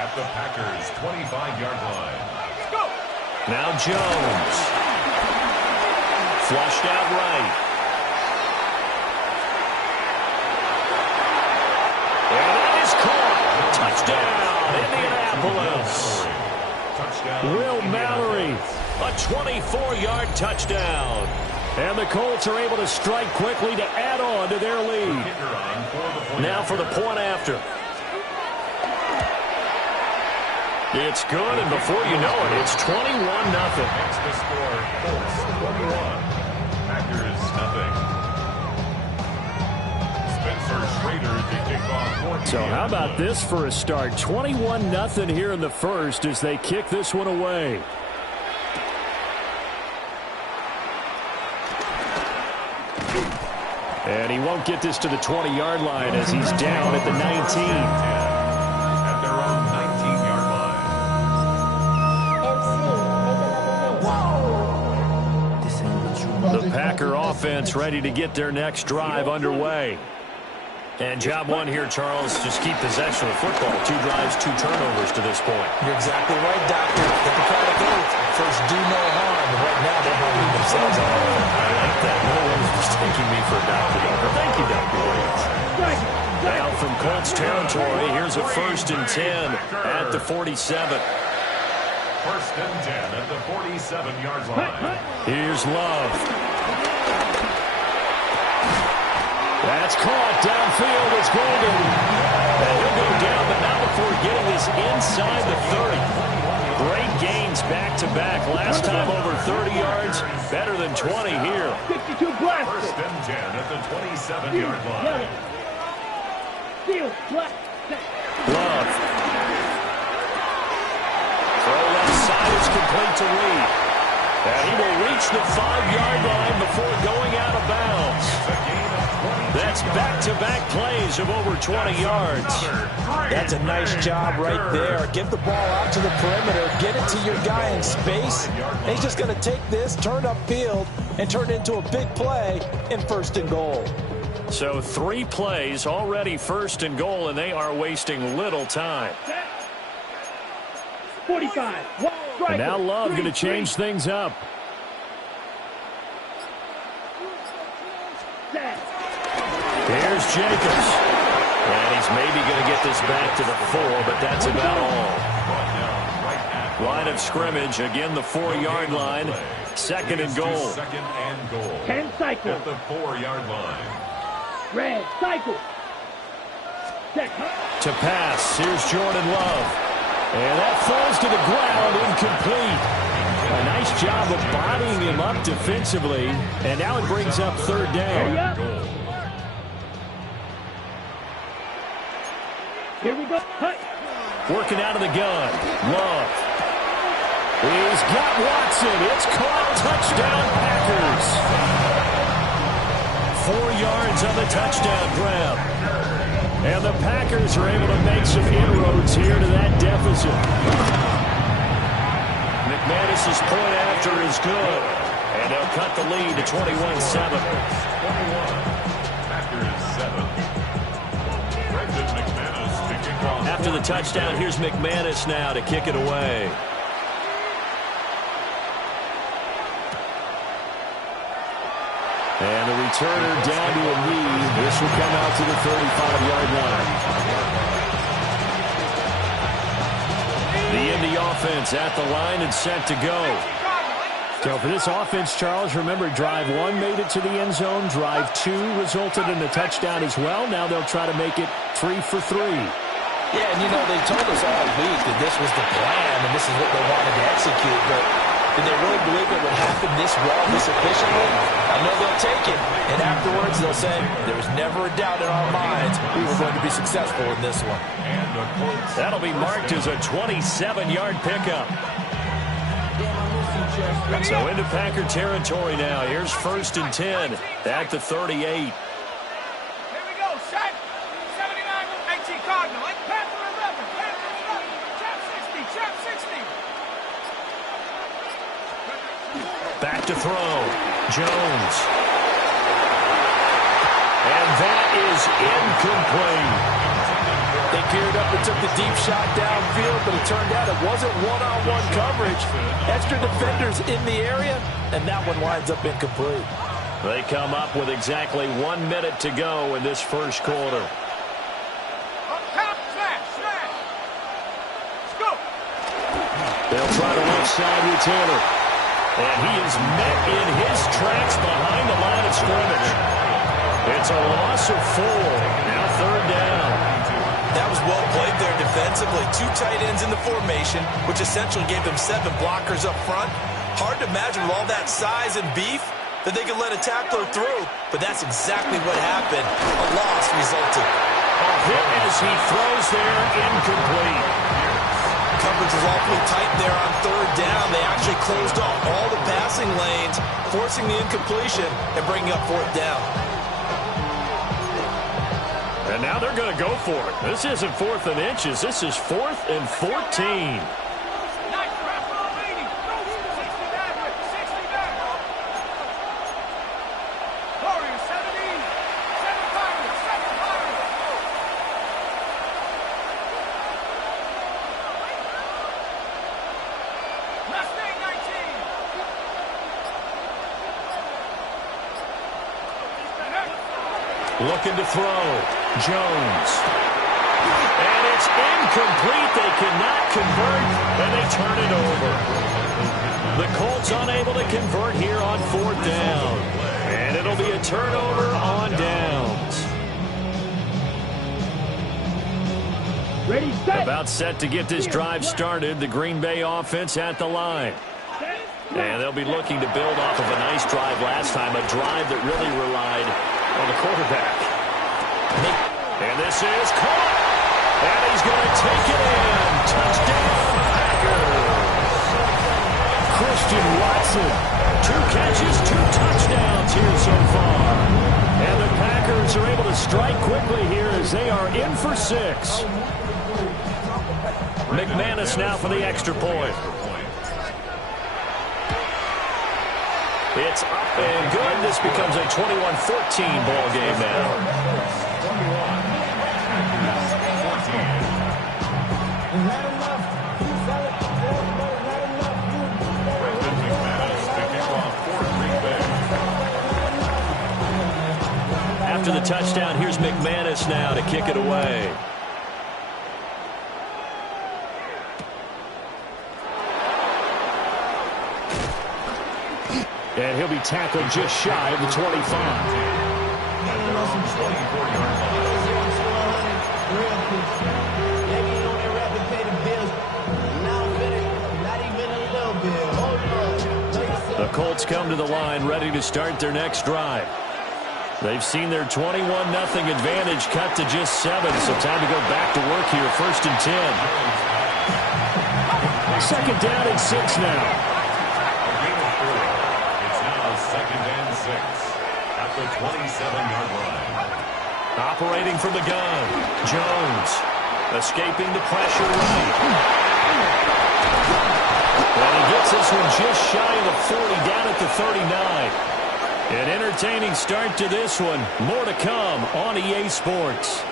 at the Packers' 25-yard line. Now Jones. Flushed out right. And that is caught. Touchdown, Indianapolis. Will Mallory, a 24-yard touchdown. And the Colts are able to strike quickly to add on to their lead. Now for the point after. It's good, and before you know it, it's 21-0. That's the score. Colts 21. Packers nothing. Spencer Schrader to kick off. So how about this for a start? 21-0 here in the first as they kick this one away. And he won't get this to the 20-yard line as he's down at the 19. At their own 19-yard line. The Packer offense ready to get their next drive underway. And job one here, Charles, just keep possession of the football. 2 drives, 2 turnovers to this point. You're exactly right, Doctor. Hippocratic oath. First, do no harm. And right now, they're harming themselves. I like that. No one was mistaking me for a doctor. Thank you, Dr. Williams. Now from Colts territory, here's a first and 10 at the 47. First and 10 at the 47-yard line. Here's Love. That's caught downfield. It's Golden. And he'll go down, but not before getting this inside the 30. Great gains back-to-back. Last time over 30 yards. Better than 20 here. 52 blast. First and 10 at the 27-yard line. Love. Throw left side is complete to Reed. And he will reach the 5-yard line before going out of bounds. That's back-to-back plays of over 20 yards. That's a nice job right there. Get the ball out to the perimeter. Get it to your guy in space. And he's just going to take this, turn upfield, and turn it into a big play in first and goal. So 3 plays already first and goal, and they are wasting little time. 45. And now Love going to change things up. Here's Jacobs. And he's maybe going to get this back to the 4, but that's about all. Line of scrimmage, again the 4-yard line. Second and goal. Second and goal. 10 cycle. At the 4-yard line. Red cycle. To pass, here's Jordan Love. And that falls to the ground, incomplete. A nice job of bodying him up defensively. And now it brings up third down. Here we go. Working out of the gun. Love. He's got Watson. It's caught. Touchdown, Packers. 4 yards on the touchdown grab. And the Packers are able to make some inroads here to that deficit. McManus's point after is good. And they'll cut the lead to 21-7. 21. Packers 7. Brendan McManus kicking off. After the touchdown, here's McManus now to kick it away. And the returner down to a knee. This will come out to the 35-yard line. The Indy offense at the line and set to go. So for this offense, Charles, remember, drive 1 made it to the end zone. Drive 2 resulted in a touchdown as well. Now they'll try to make it 3 for 3. Yeah, and they told us all week that this was the plan and this is what they wanted to execute, but did they really believe it would happen this well, this efficiently? I know they'll take it, and afterwards they'll say, there was never a doubt in our minds we were going to be successful in this one. That'll be marked as a 27-yard pickup. So into Packer territory now. Here's 1st and 10 at the 38. Here we go, set. 79, 18, Cardinal. Like Panther 11, Panther 11, Chap 60, Chap 60. Back to throw. Jones. And that is incomplete. They geared up and took the deep shot downfield, but it turned out it wasn't one-on-one coverage. Extra defenders in the area, and that one winds up incomplete. They come up with exactly 1 minute to go in this first quarter. They'll try to left side with Taylor. And he is met in his tracks behind the line of scrimmage. It's a loss of 4. Now 3rd down. That was well played there defensively. 2 tight ends in the formation, which essentially gave them 7 blockers up front. Hard to imagine with all that size and beef that they could let a tackler through, but that's exactly what happened. A loss resulted. A hit as he throws there, incomplete. Coverage was awfully tight there on 3rd down. They actually closed off all the passing lanes, forcing the incompletion and bringing up 4th down. And now they're going to go for it. This isn't 4th and inches. This is 4th and 14. Looking to throw. Jones. And it's incomplete. They cannot convert, and they turn it over. The Colts unable to convert here on 4th down. And it'll be a turnover on downs. Ready, set. About set to get this drive started. The Green Bay offense at the line. And they'll be looking to build off of a nice drive last time, a drive that really relied on the quarterback. And this is caught. And he's going to take it in. Touchdown, Packers. Christian Watson. 2 catches, 2 touchdowns here so far. And the Packers are able to strike quickly here as they are in for 6. McManus now for the extra point. It's up and good. This becomes a 21-14 ball game now. 21. After the touchdown, here's McManus now to kick it away. And he'll be tackled just shy of the 25. The Colts come to the line ready to start their next drive. They've seen their 21-0 advantage cut to just 7, so time to go back to work here, 1st and 10. Second down and 6 now. A gain of 4. It's now second and 6 at the 27-yard line. Operating from the gun, Jones escaping the pressure right. And he gets this one just shy of the 40, down at the 39. An entertaining start to this one. More to come on EA Sports.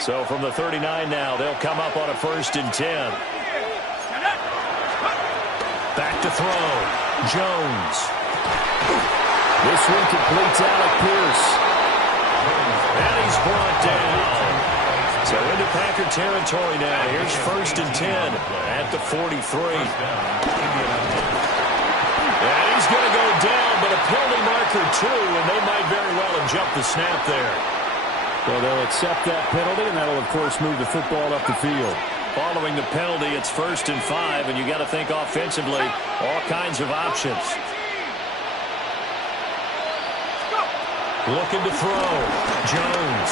So from the 39 now, they'll come up on a 1st and 10. Back to throw. Jones. This one completes Alec Pierce. And he's brought down. So into Packer territory now. Here's 1st and 10 at the 43. And he's going to go down, but a penalty marker too, and they might very well have jumped the snap there. So they'll accept that penalty, and that'll, of course, move the football up the field. Following the penalty, it's 1st and 5, and you got to think offensively, all kinds of options. Looking to throw. Jones.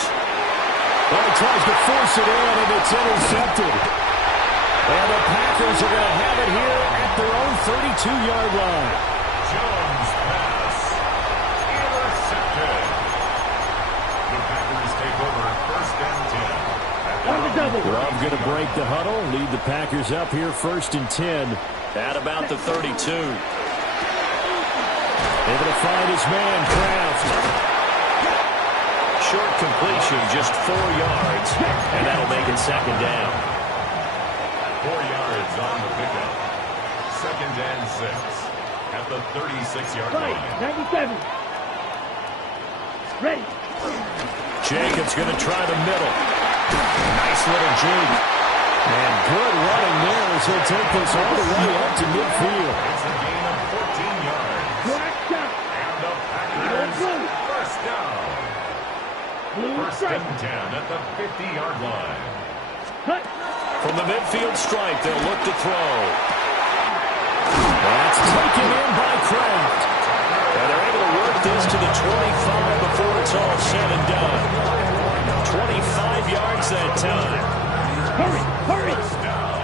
Well, he tries to force it in, and it's intercepted. And the Packers are going to have it here at their own 32-yard line. Jones pass. Intercepted. The Packers take over 1st and 10. Love going to break the huddle, lead the Packers up here 1st and 10 at about the 32. Able to find his man, Kraft. Short completion, just 4 yards, and that'll make it 2nd down. 4 yards on the pickup. 2nd and 6 at the 36-yard line. 97. Ready. Jacobs going to try the middle. Nice little juke. And good running there as he'll take this all the way up to midfield. It's a gain of 14 yards. And the Packers 1st down. 1st and 10 at the 50-yard line. From the midfield stripe, they'll look to throw. That's taken in by Kraft. And they're able to work this to the 25 before it's all said and done. 25 yards that time. Hurry. 1st down.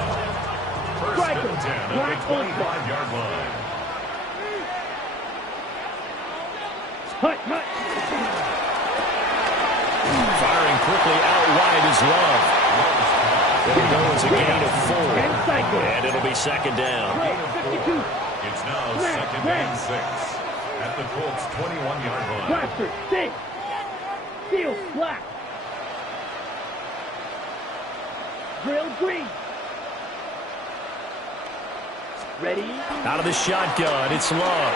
1st and 10 at the 25-yard line. Firing quickly out wide is Love. It'll go as a gain of 4. And it'll be 2nd down. It's now 2nd and 6 at the Colts 21-yard line. Blaster, stay. Steel, black. Drill, green. Ready? Out of the shotgun, it's Love.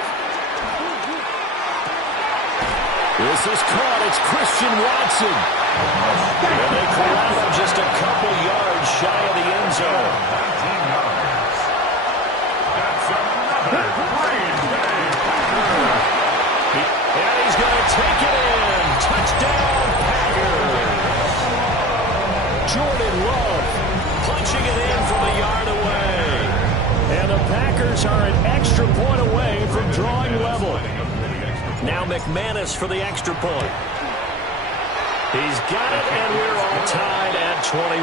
This is caught. It's Christian Watson. And they corral him just a couple yards shy of the end zone. 19 yards. That's another great day. And he's going to take it in. Touchdown, Packers. Jordan Love punching it in from a yard away. And the Packers are an extra point away from drawing level. Now McManus for the extra point. He's got it, and we're all tied at 21.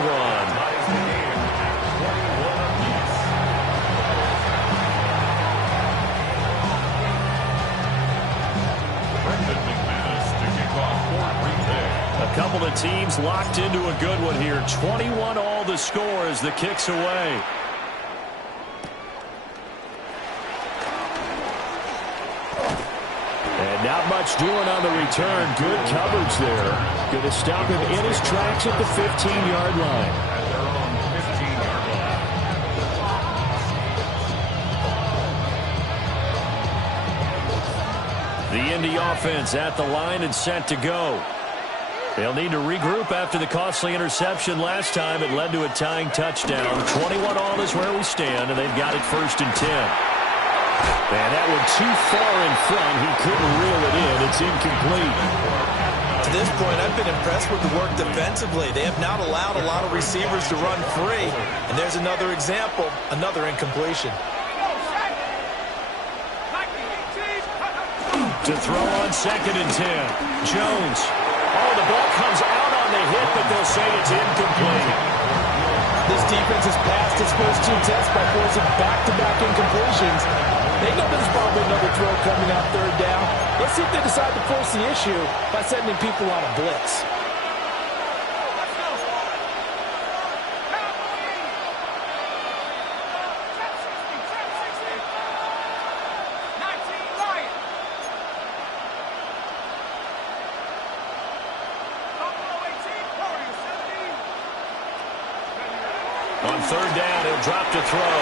A couple of teams locked into a good one here. 21 all the score as the kick's away. And not much doing on the return. Good coverage there. Going to stop him in his tracks at the 15-yard line. At their own 15-yard line. The Indy offense at the line and set to go. They'll need to regroup after the costly interception last time. It led to a tying touchdown. 21 all is where we stand, and they've got it 1st and 10. And that one too far in front. He couldn't reel it in. It's incomplete. To this point, I've been impressed with the work defensively. They have not allowed a lot of receivers to run free. And there's another example, another incompletion. To throw on 2nd and 10. Jones. Oh, the ball comes out on the hit, but they'll say it's incomplete. This defense has passed its first 2 tests by forcing back-to-back incompletions. They know there's probably another throw coming out 3rd down. Let's see if they decide to force the issue by sending people on a blitz. On 3rd down, he'll drop to throw.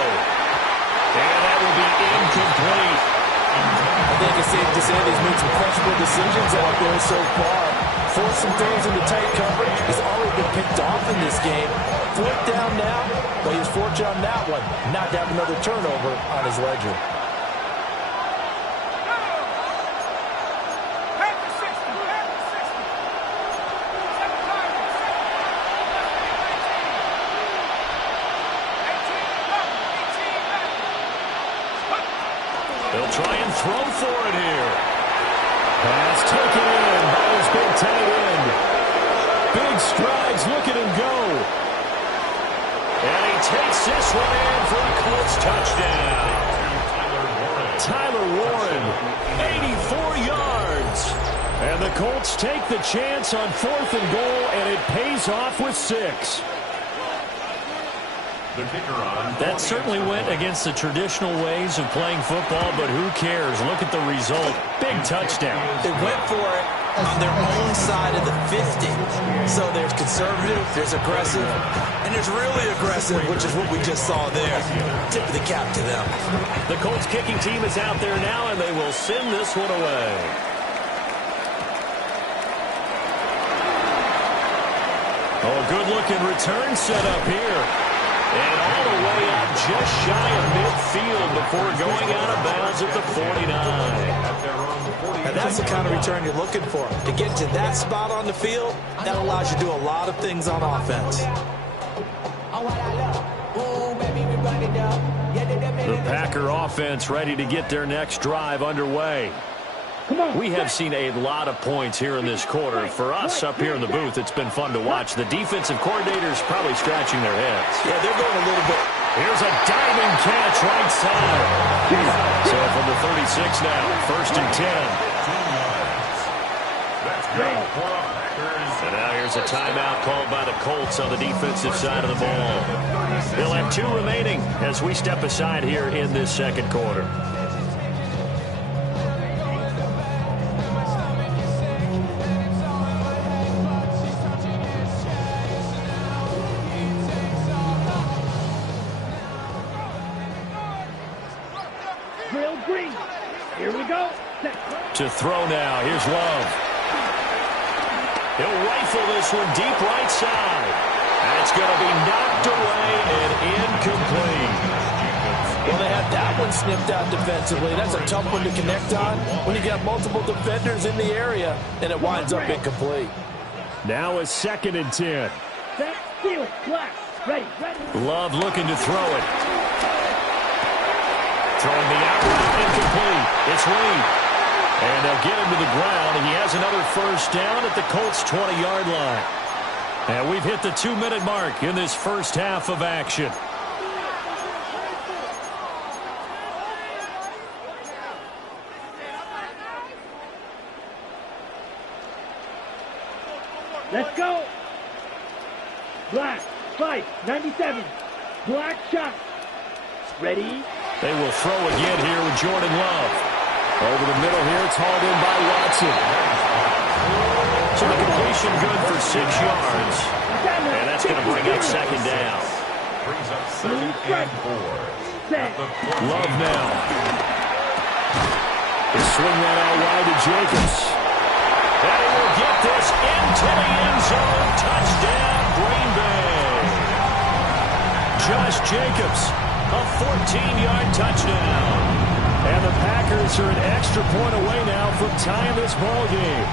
And that will be incomplete. I think it's safe to say he's made some questionable decisions out there so far. Forcing throws into tight coverage has already been picked off in this game. 4th down now, but he was fortunate on that one not to have another turnover on his ledger. They'll try and throw for it here. Pass taken in by his big tight end. Big strides, look at him go. And he takes this one in for a Colts touchdown. Tyler Warren, 84 yards. And the Colts take the chance on 4th and goal, and it pays off with 6. That certainly went against the traditional ways of playing football, but who cares? Look at the result. Big touchdown. They went for it on their own side of the 50. So there's conservative, there's aggressive, and there's really aggressive, which is what we just saw there. Tip of the cap to them. The Colts kicking team is out there now, and they will send this one away. Oh, good-looking return set up here. And all the way up just shy of midfield before going out of bounds at the 49. And that's the kind of return you're looking for. To get to that spot on the field, that allows you to do a lot of things on offense. The Packer offense ready to get their next drive underway. We have seen a lot of points here in this quarter. For us up here in the booth, it's been fun to watch. The defensive coordinators probably scratching their heads. Yeah, they're going a little bit. Here's a diving catch right side. So from the 36 now, 1st and 10. And now here's a timeout called by the Colts on the defensive side of the ball. They'll have 2 remaining as we step aside here in this 2nd quarter. To throw now. Here's Love. He'll rifle this one deep right side. That's going to be knocked away and incomplete. Well, they had that one snipped out defensively. That's a tough one to connect on when you got multiple defenders in the area, and it winds up incomplete. Now it's 2nd and 10. Set, steal, black, ready. Love looking to throw it. Throwing the outright incomplete. It's Reed. And they'll get him to the ground. He has another 1st down at the Colts' 20-yard line. And we've hit the 2-minute mark in this first half of action. Let's go. Black, fight, 97. Black shot. Ready. They will throw again here with Jordan Love. Over the middle here, it's hauled in by Watson. So the completion good for 6 yards. And that's going to bring up 2nd down. Brings up 2nd and 4. Love now. They swing that out wide to Jacobs. And he will get this into the end zone. Touchdown, Green Bay. Josh Jacobs, a 14-yard touchdown. And the Packers are an extra point away now from tying this ball game.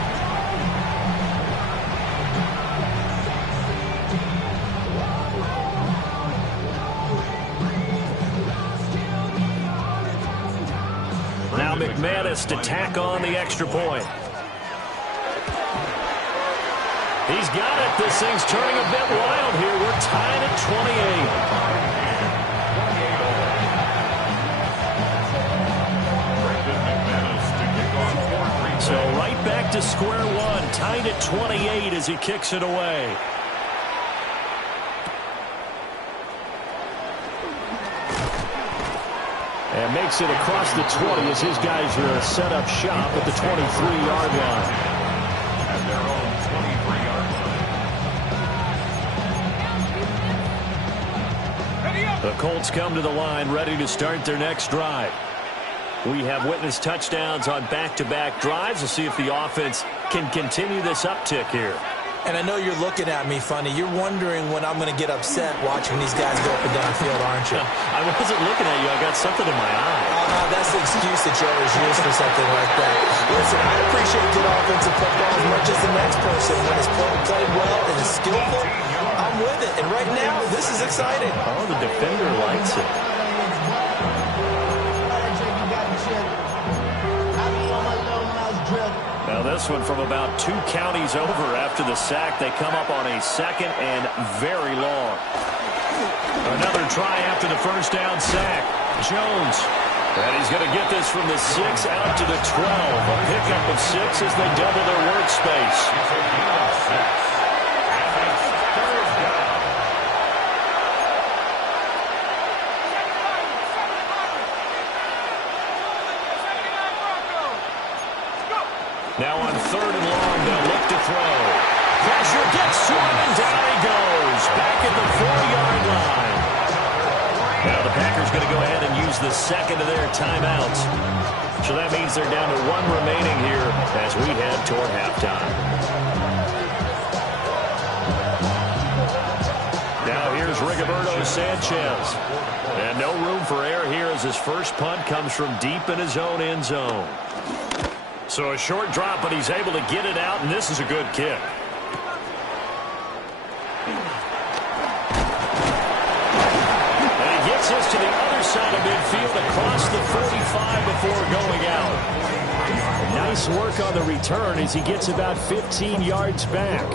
Now McManus to tack on the extra point. He's got it. This thing's turning a bit wild here. We're tied at 28. So right back to square one, tied at 28 as he kicks it away. And makes it across the 20 as his guys are set up shop at the 23-yard line. At their own 23-yard line. The Colts come to the line ready to start their next drive. We have witnessed touchdowns on back-to-back drives. We'll see if the offense can continue this uptick here. And I know you're looking at me funny. You're wondering when I'm going to get upset watching these guys go up and down the field, aren't you? I wasn't looking at you. I got something in my eye. That's the excuse that you always use for something like that. Listen, I appreciate good offensive football as much as the next person. When it's played well and is skillful, I'm with it. And right now, this is exciting. Oh, the defender likes it. Now this one from about 2 counties over after the sack. They come up on a second and very long. Another try after the first down sack. Jones. And he's going to get this from the 6 out to the 12. A pickup of 6 as they double their workspace. Now on 3rd and long, they'll look to throw. Pressure gets to him, and down he goes. Back at the 40-yard line. Now the Packers going to go ahead and use the second of their timeouts. So that means they're down to 1 remaining here as we head toward halftime. Now here's Rigoberto Sanchez. And no room for error here as his first punt comes from deep in his own end zone. So a short drop, but he's able to get it out, and this is a good kick. And he gets this to the other side of midfield across the 45 before going out. Nice work on the return as he gets about 15 yards back.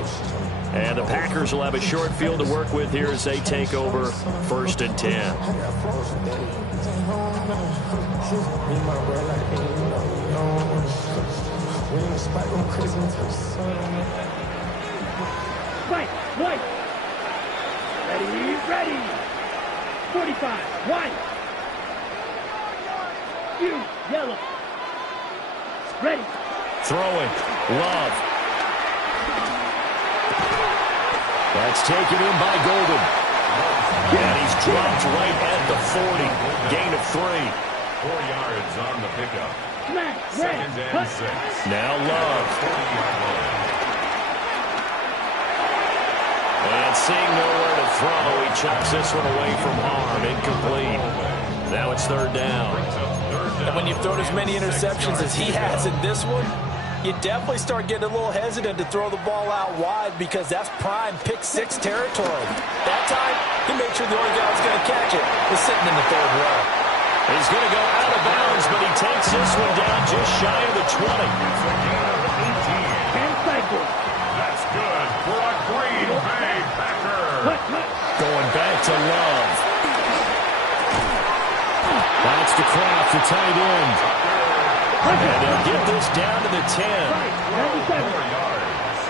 And the Packers will have a short field to work with here as they take over 1st and 10. White. Ready. 45. White. You, yellow. Ready. Throwing. Love. That's taken in by Golden. And he's dropped right at the 40. Gain of 3. 4 yards on the pickup. Second and 6. Now Love. And seeing nowhere to throw, he chucks this one away from harm. Incomplete. Now it's 3rd down. And when you've thrown as many interceptions as he has in this one, you definitely start getting a little hesitant to throw the ball out wide because that's prime pick-6 territory. That time, he made sure the only guy who was going to catch it was sitting in the 3rd row. He's going to go out of bounds, but he takes this one down just shy of the 20. 10 cycles. That's good for a Green Bay Packer. Going back to Love. That's to Kraft, the tight end. And they'll get this down to the 10. 4 yards.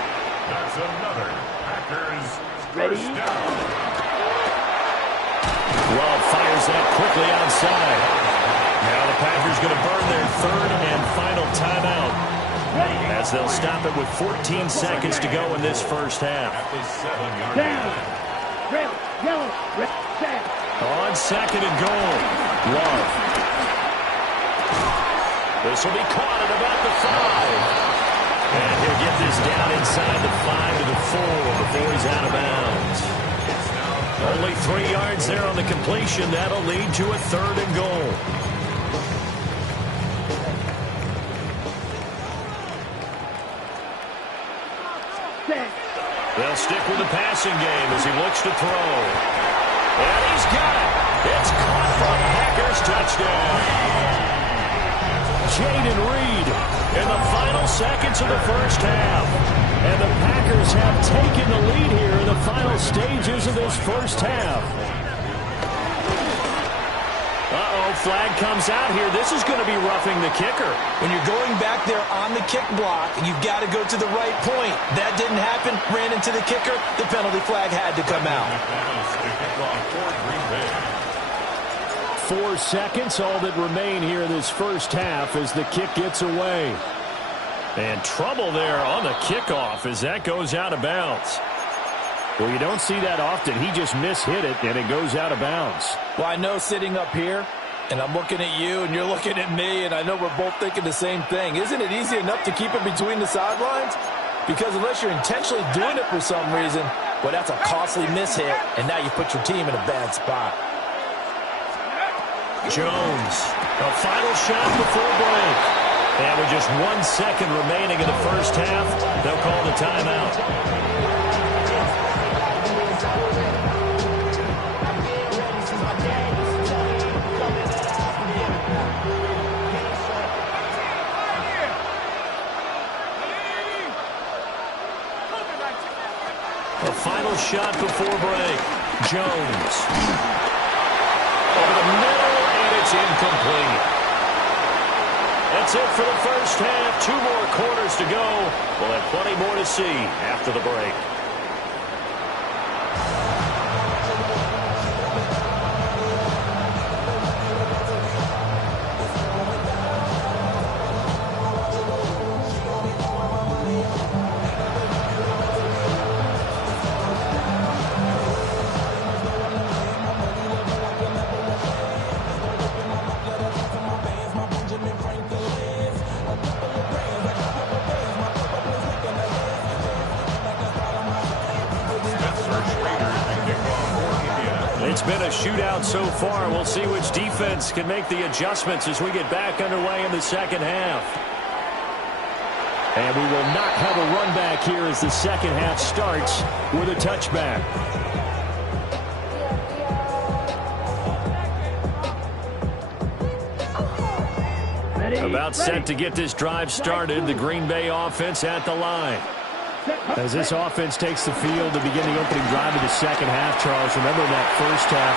That's another Packers first down. Love fires that quickly outside. Now the Packers going to burn their 3rd and final timeout as they'll stop it with 14 seconds to go in this first half. At the 7-yard Down. line. Red, yellow, red, down. On 2nd and goal. Love. This will be caught at about the 5. And he'll get this down inside the 5 to the 4 before he's out of bounds. Only 3 yards there on the completion. That'll lead to a 3rd and goal. They'll stick with the passing game as he looks to throw. And he's got it. It's caught for a Packers touchdown. Jaden Reed in the final seconds of the first half. And the Packers have taken the lead here in the final stages of this first half. Flag comes out here. This is going to be roughing the kicker. When you're going back there on the kick block, you've got to go to the right point. That didn't happen. Ran into the kicker. The penalty flag had to come out. 4 seconds, all that remain here in this first half as the kick gets away. And trouble there on the kickoff as that goes out of bounds. Well, you don't see that often. He just mishit it, and it goes out of bounds. Well, I know sitting up here, and I'm looking at you, and you're looking at me, and I know we're both thinking the same thing. Isn't it easy enough to keep it between the sidelines? Because unless you're intentionally doing it for some reason, well, that's a costly mishit, and now you put your team in a bad spot. Jones, a final shot before break. And with just 1 second remaining in the first half, they'll call the timeout. A final shot before break. Jones. Over the middle, and it's incomplete. That's it for the first half. 2 more quarters to go. We'll have plenty more to see after the break. It's been a shootout so far. We'll see which defense can make the adjustments as we get back underway in the second half. And we will not have a run back here as the second half starts with a touchback. About set to get this drive started. The Green Bay offense at the line. As this offense takes the field to begin the opening drive of the second half, Charles, remember that first half,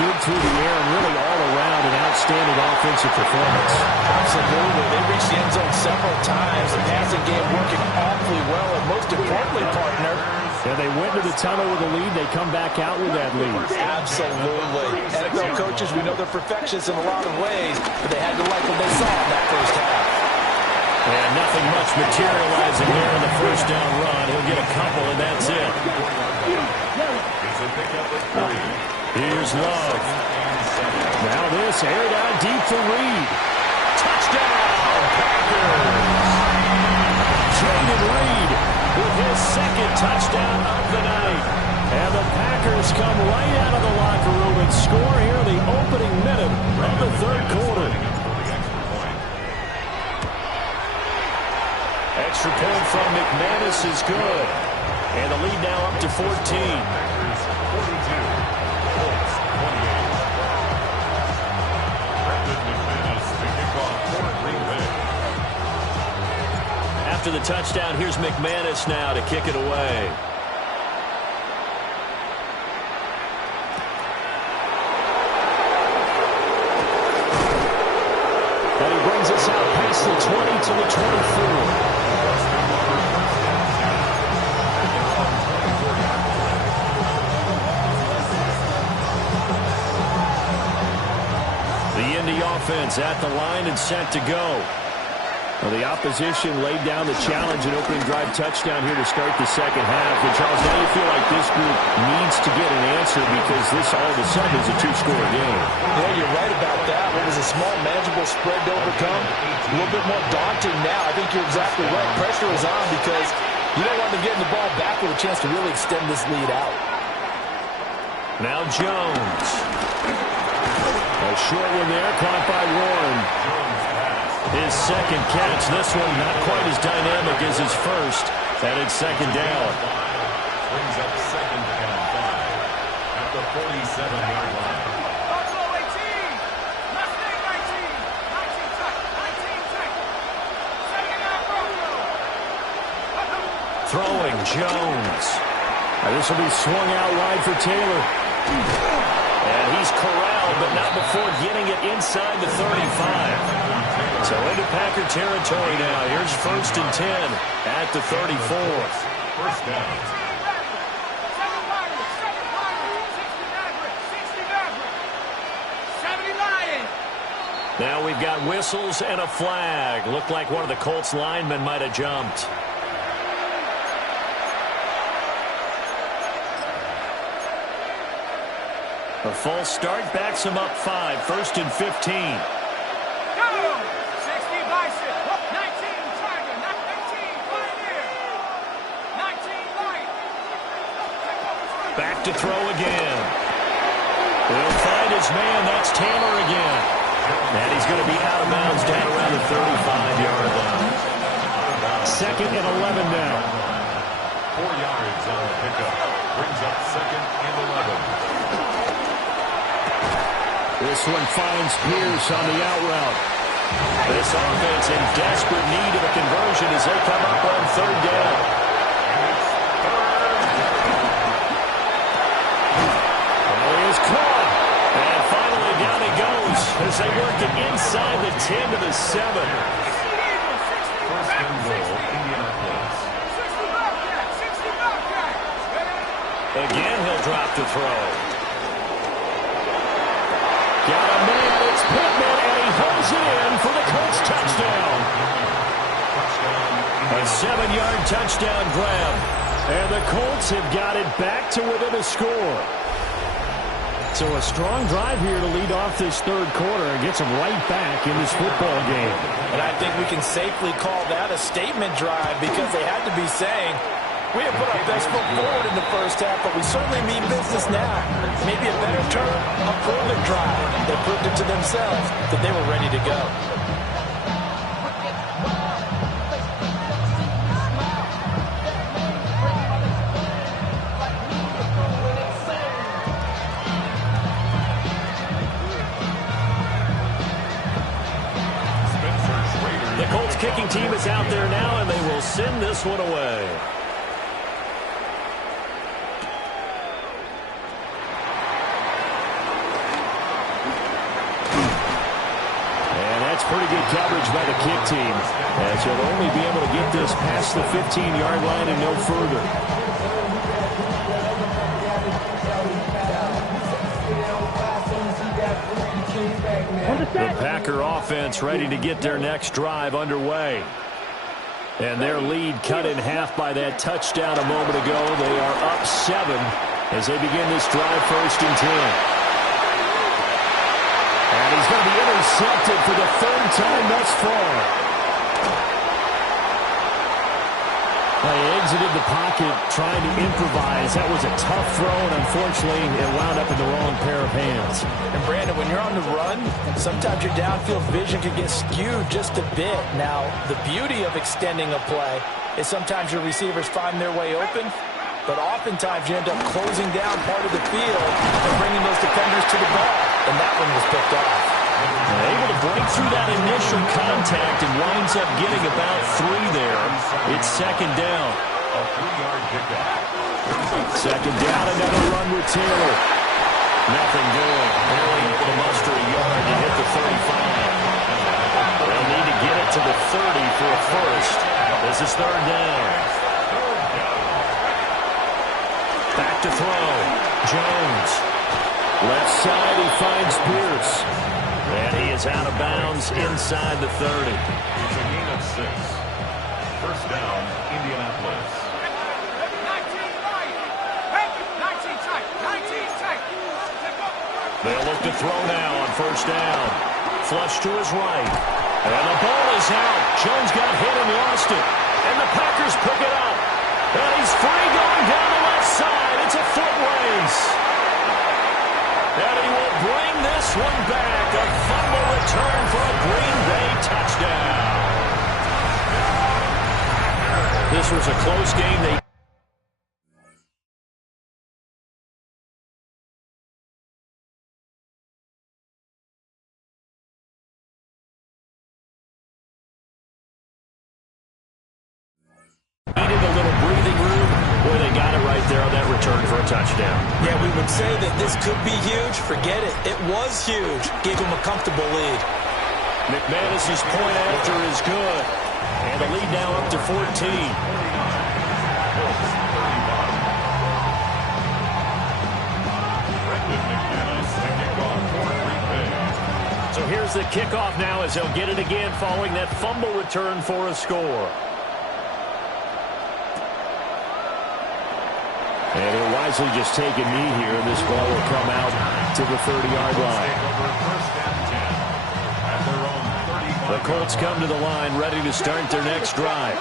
good through the air and really all around an outstanding offensive performance. Absolutely. They reached the end zone several times. The passing game working awfully well, and most importantly, partner, and they went to the tunnel with a lead. They come back out with that lead. Absolutely. NFL coaches, we know they're perfectionists in a lot of ways, but they had to like what they saw in that first half. And nothing much materializing there in the first down run. He'll get a couple, and that's it. Here's Love. Now this aired out deep for Reed. Touchdown, Packers! Jaden Reed with his second touchdown of the night. And the Packers come right out of the locker room and score here in the opening minute of the third quarter. Extra point from McManus is good. And the lead now up to 14. After the touchdown, here's McManus now to kick it away. And he brings us out past the 20 to the 24. Offense at the line and set to go. Well, the opposition laid down the challenge and opening drive touchdown here to start the second half. And Charles, now you feel like this group needs to get an answer because this all of a sudden is a 2-score game. Yeah, you're right about that. What was a small, manageable spread to overcome, a little bit more daunting now. I think you're exactly right. Pressure is on because you don't want them getting the ball back with a chance to really extend this lead out. Now Jones. A short one there, caught by Warren. His second catch. This one not quite as dynamic as his first. And it's second down. Brings up second and 5 at the 47-yard line. Buffalo 18. Mustang 19. 19 touch. 19 Throwing, Jones. This will be swung out wide for Taylor. And he's corralled, but not before getting it inside the 35. So into Packer territory now. Here's 1st and 10 at the 34. First down. Now we've got whistles and a flag. Looked like one of the Colts linemen might have jumped. A false start backs him up 5. 1st and 15. Go! 60 Bison. 19 Tiger. 19 Pioneer. 19 Light. Back to throw again. He'll find his man. That's Taylor again. And he's going to be out of bounds down around the 35-yard line. 2nd and 11 now. 4 yards on the pickup. Brings up 2nd and 11. This one finds Pierce on the out route. This offense in desperate need of a conversion as they come up on 3rd down. Well, he is caught. And finally down he goes as they work it inside the 10 to the 7. First and goal, Indianapolis. Again, he'll drop to throw. Got a man, it's Pittman, and he holds it in for the Colts touchdown. A 7-yard touchdown grab. And the Colts have got it back to within a score. So a strong drive here to lead off this 3rd quarter and gets them right back in this football game. And I think we can safely call that a statement drive because they had to be saying, we have put our best foot forward in the first half, but we certainly mean business now. Maybe a better term, a prove-it drive. They proved it to themselves that they were ready to go. Kicking team is out there now, and they will send this one away. And that's pretty good coverage by the kick team, as you'll only be able to get this past the 15-yard line and no further. The Packer offense ready to get their next drive underway. And their lead cut in half by that touchdown a moment ago. They are up 7 as they begin this drive 1st and 10. And he's going to be intercepted for the 3rd time thus far. They exited the pocket trying to improvise. That was a tough throw, and unfortunately, it wound up in the wrong pair of hands. And Brandon, when you're on the run, sometimes your downfield vision can get skewed just a bit. Now, the beauty of extending a play is sometimes your receivers find their way open, but oftentimes you end up closing down part of the field and bringing those defenders to the ball, and that one was picked off. Able to break through that initial contact and winds up getting about 3 there. It's 2nd down. A 3-yard pickup. 2nd down, another run with Taylor. Nothing doing. Barely able to muster a yard to hit the 35. They'll need to get it to the 30 for a first. This is 3rd down. Back to throw. Jones. Left side, he finds Pierce. And he is out of bounds inside the 30. It's a gain of 6. First down, Indianapolis. 19 tight. 19 tight. They'll look to throw now on 1st down. Flush to his right. And the ball is out. Jones got hit and lost it. And the Packers pick it up. And he's free going down the left side. It's a foot race. And he will bring this one back. A fumble return for a Green Bay touchdown. This was a close game. They Needed a little breathing room. Boy, they got it right there on that return for a touchdown. Yeah, we would say that this could be huge. Forget it. It was huge. Gave them a comfortable lead. McManus's point after is good. And the lead now up to 14. So here's the kickoff now as they'll get it again following that fumble return for a score. And he'll wisely just take a knee here, and this ball will come out to the 30-yard line. The Colts come to the line, ready to start their next drive.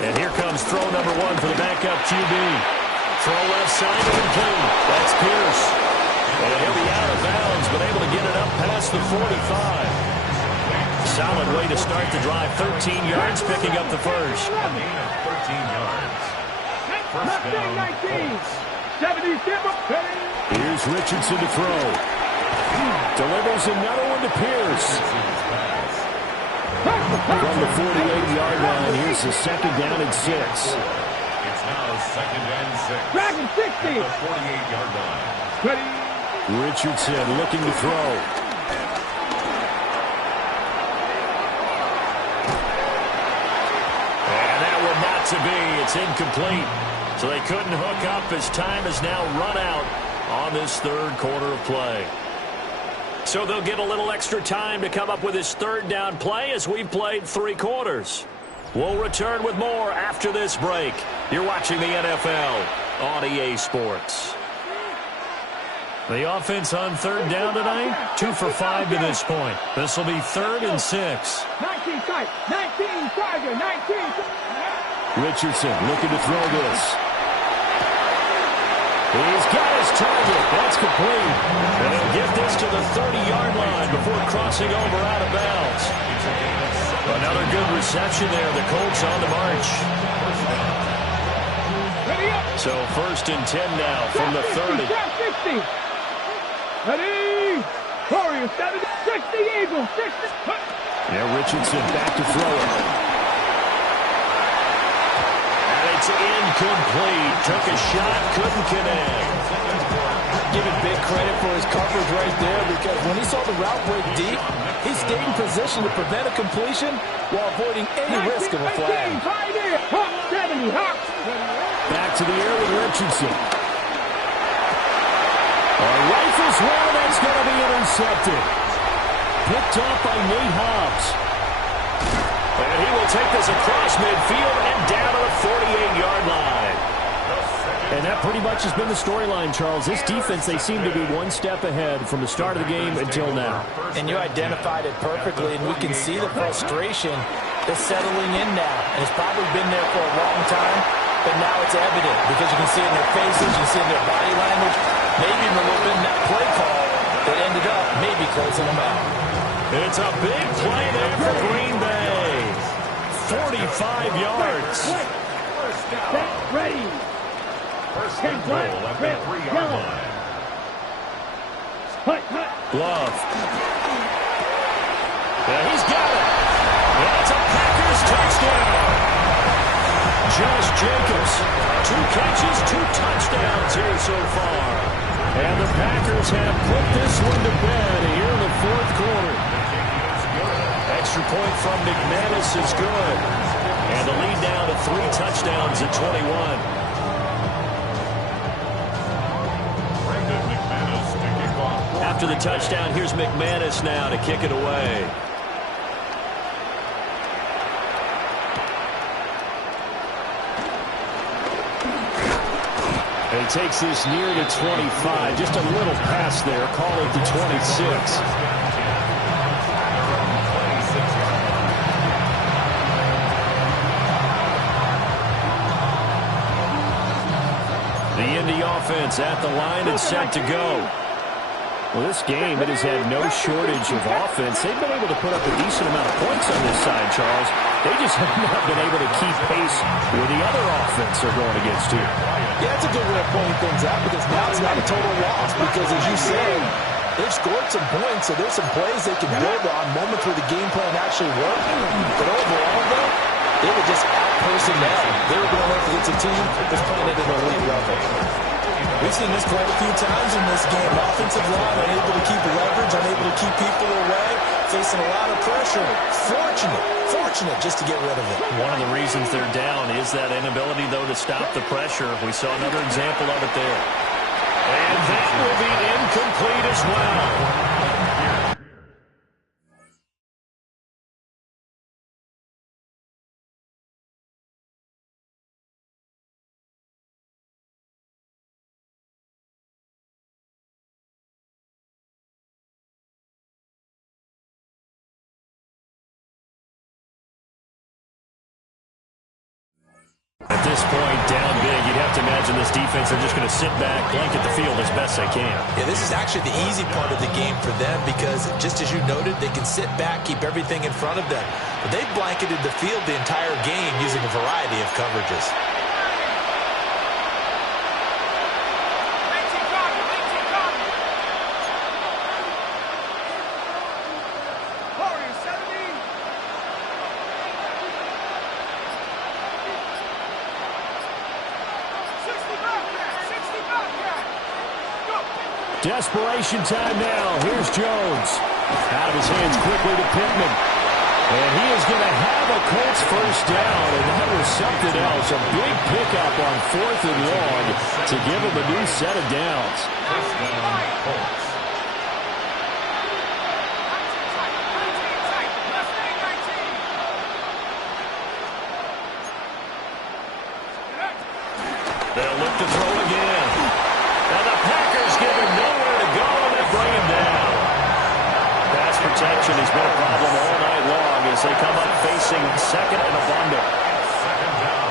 And here comes throw number 1 for the backup QB. Throw left side and complete. That's Pierce. And he'll be out of bounds, but able to get it up past the 45. Solid way to start the drive. 13 yards, picking up the first. 13 yards. First down, Colts. Here's Richardson to throw. Delivers another one to Pierce. From the 48-yard line, here's the second down and 6. It's now second and 6. Dragon 60. The 48-yard line. Richardson looking to throw. To be. It's incomplete. So they couldn't hook up as time has now run out on this third quarter of play. So they'll get a little extra time to come up with this third down play as we've played 3 quarters. We'll return with more after this break. You're watching the NFL on EA Sports. The offense on third down tonight, 2 for 5 to this point. This will be 3rd and 6. 19 tight, 19 target, 19. Richardson looking to throw this. He's got his target. That's complete. And he'll get this to the 30-yard line before crossing over out of bounds. Another good reception there. The Colts on the march. So 1st and 10 now from the 30. Ready? Warriors 70, 60 Eagles, 60. Yeah, Richardson back to throw it. It's incomplete. Took a shot, couldn't connect. Giving big credit for his coverage right there, because when he saw the route break deep, he stayed in position to prevent a completion while avoiding any risk of a flag. Back to the air with Richardson. A rifles one, that's going to be intercepted. Picked off by Nate Hobbs. And he will take this across midfield and down to the 48-yard line. And that pretty much has been the storyline, Charles. This defense, they seem to be one step ahead from the start of the game until now. And you identified it perfectly, and we can see the frustration that's settling in now. And it's probably been there for a long time, but now it's evident because you can see it in their faces, you can see it in their body language, maybe even a little bit in that play call that ended up maybe closing them out. It's a big play there for Green Bay. 45 yards. Ready. First and goal at the 3-yard line. Glove. Yeah, he's got it. That's a Packers touchdown. Josh Jacobs, 2 catches, 2 touchdowns here so far. And the Packers have put this one to bed here in the 4th quarter. Extra point from McManus is good. And the lead down to 3 touchdowns at 21. After the touchdown, here's McManus now to kick it away. And he takes this near to 25. Just a little pass there. Call it the 26. The Indy offense at the line and set to go. Well, this game, it has had no shortage of offense. They've been able to put up a decent amount of points on this side, Charles. They just have not been able to keep pace with the other offense they're going against here. Yeah, it's a good way of pointing things out because now it's not a total loss because, as you said, They've scored some points, so there's some plays they can build on, moments where the game plan actually worked. But overall, though, they were just out-personnel. They were going up against a team that's playing at an elite level. We've seen this quite a few times in this game. Offensive line unable to keep leverage, unable to keep people away, facing a lot of pressure. Fortunate just to get rid of it. One of the reasons they're down is that inability, though, to stop the pressure. We saw another example of it there. And that will be incomplete as well. At this point, down big, you'd have to imagine this defense are just going to sit back, blanket the field as best they can. Yeah, this is actually the easy part of the game for them because, just as you noted, they can sit back, keep everything in front of them. But they've blanketed the field the entire game using a variety of coverages. Desperation time now. Here's Jones. Out of his hands quickly to Pittman. And he is going to have a Colts first down, and that was something else. A big pickup on 4th and long to give him a new set of downs. They'll look to throw again. And the Packers give him nowhere to go, and they bring him down. Pass protection has been a problem all night long as they come up facing second and a bundle. Second down.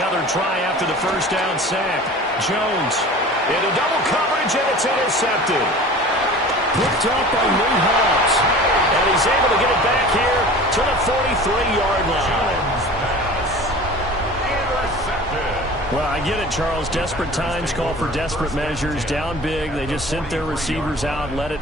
Another try after the first down sack. Jones into double coverage, and it's intercepted. Picked up by Lee Hobbs. And he's able to get it back here to the 43-yard line. Well, I get it, Charles. Desperate times call for desperate measures. Down big. They just sent their receivers out, let it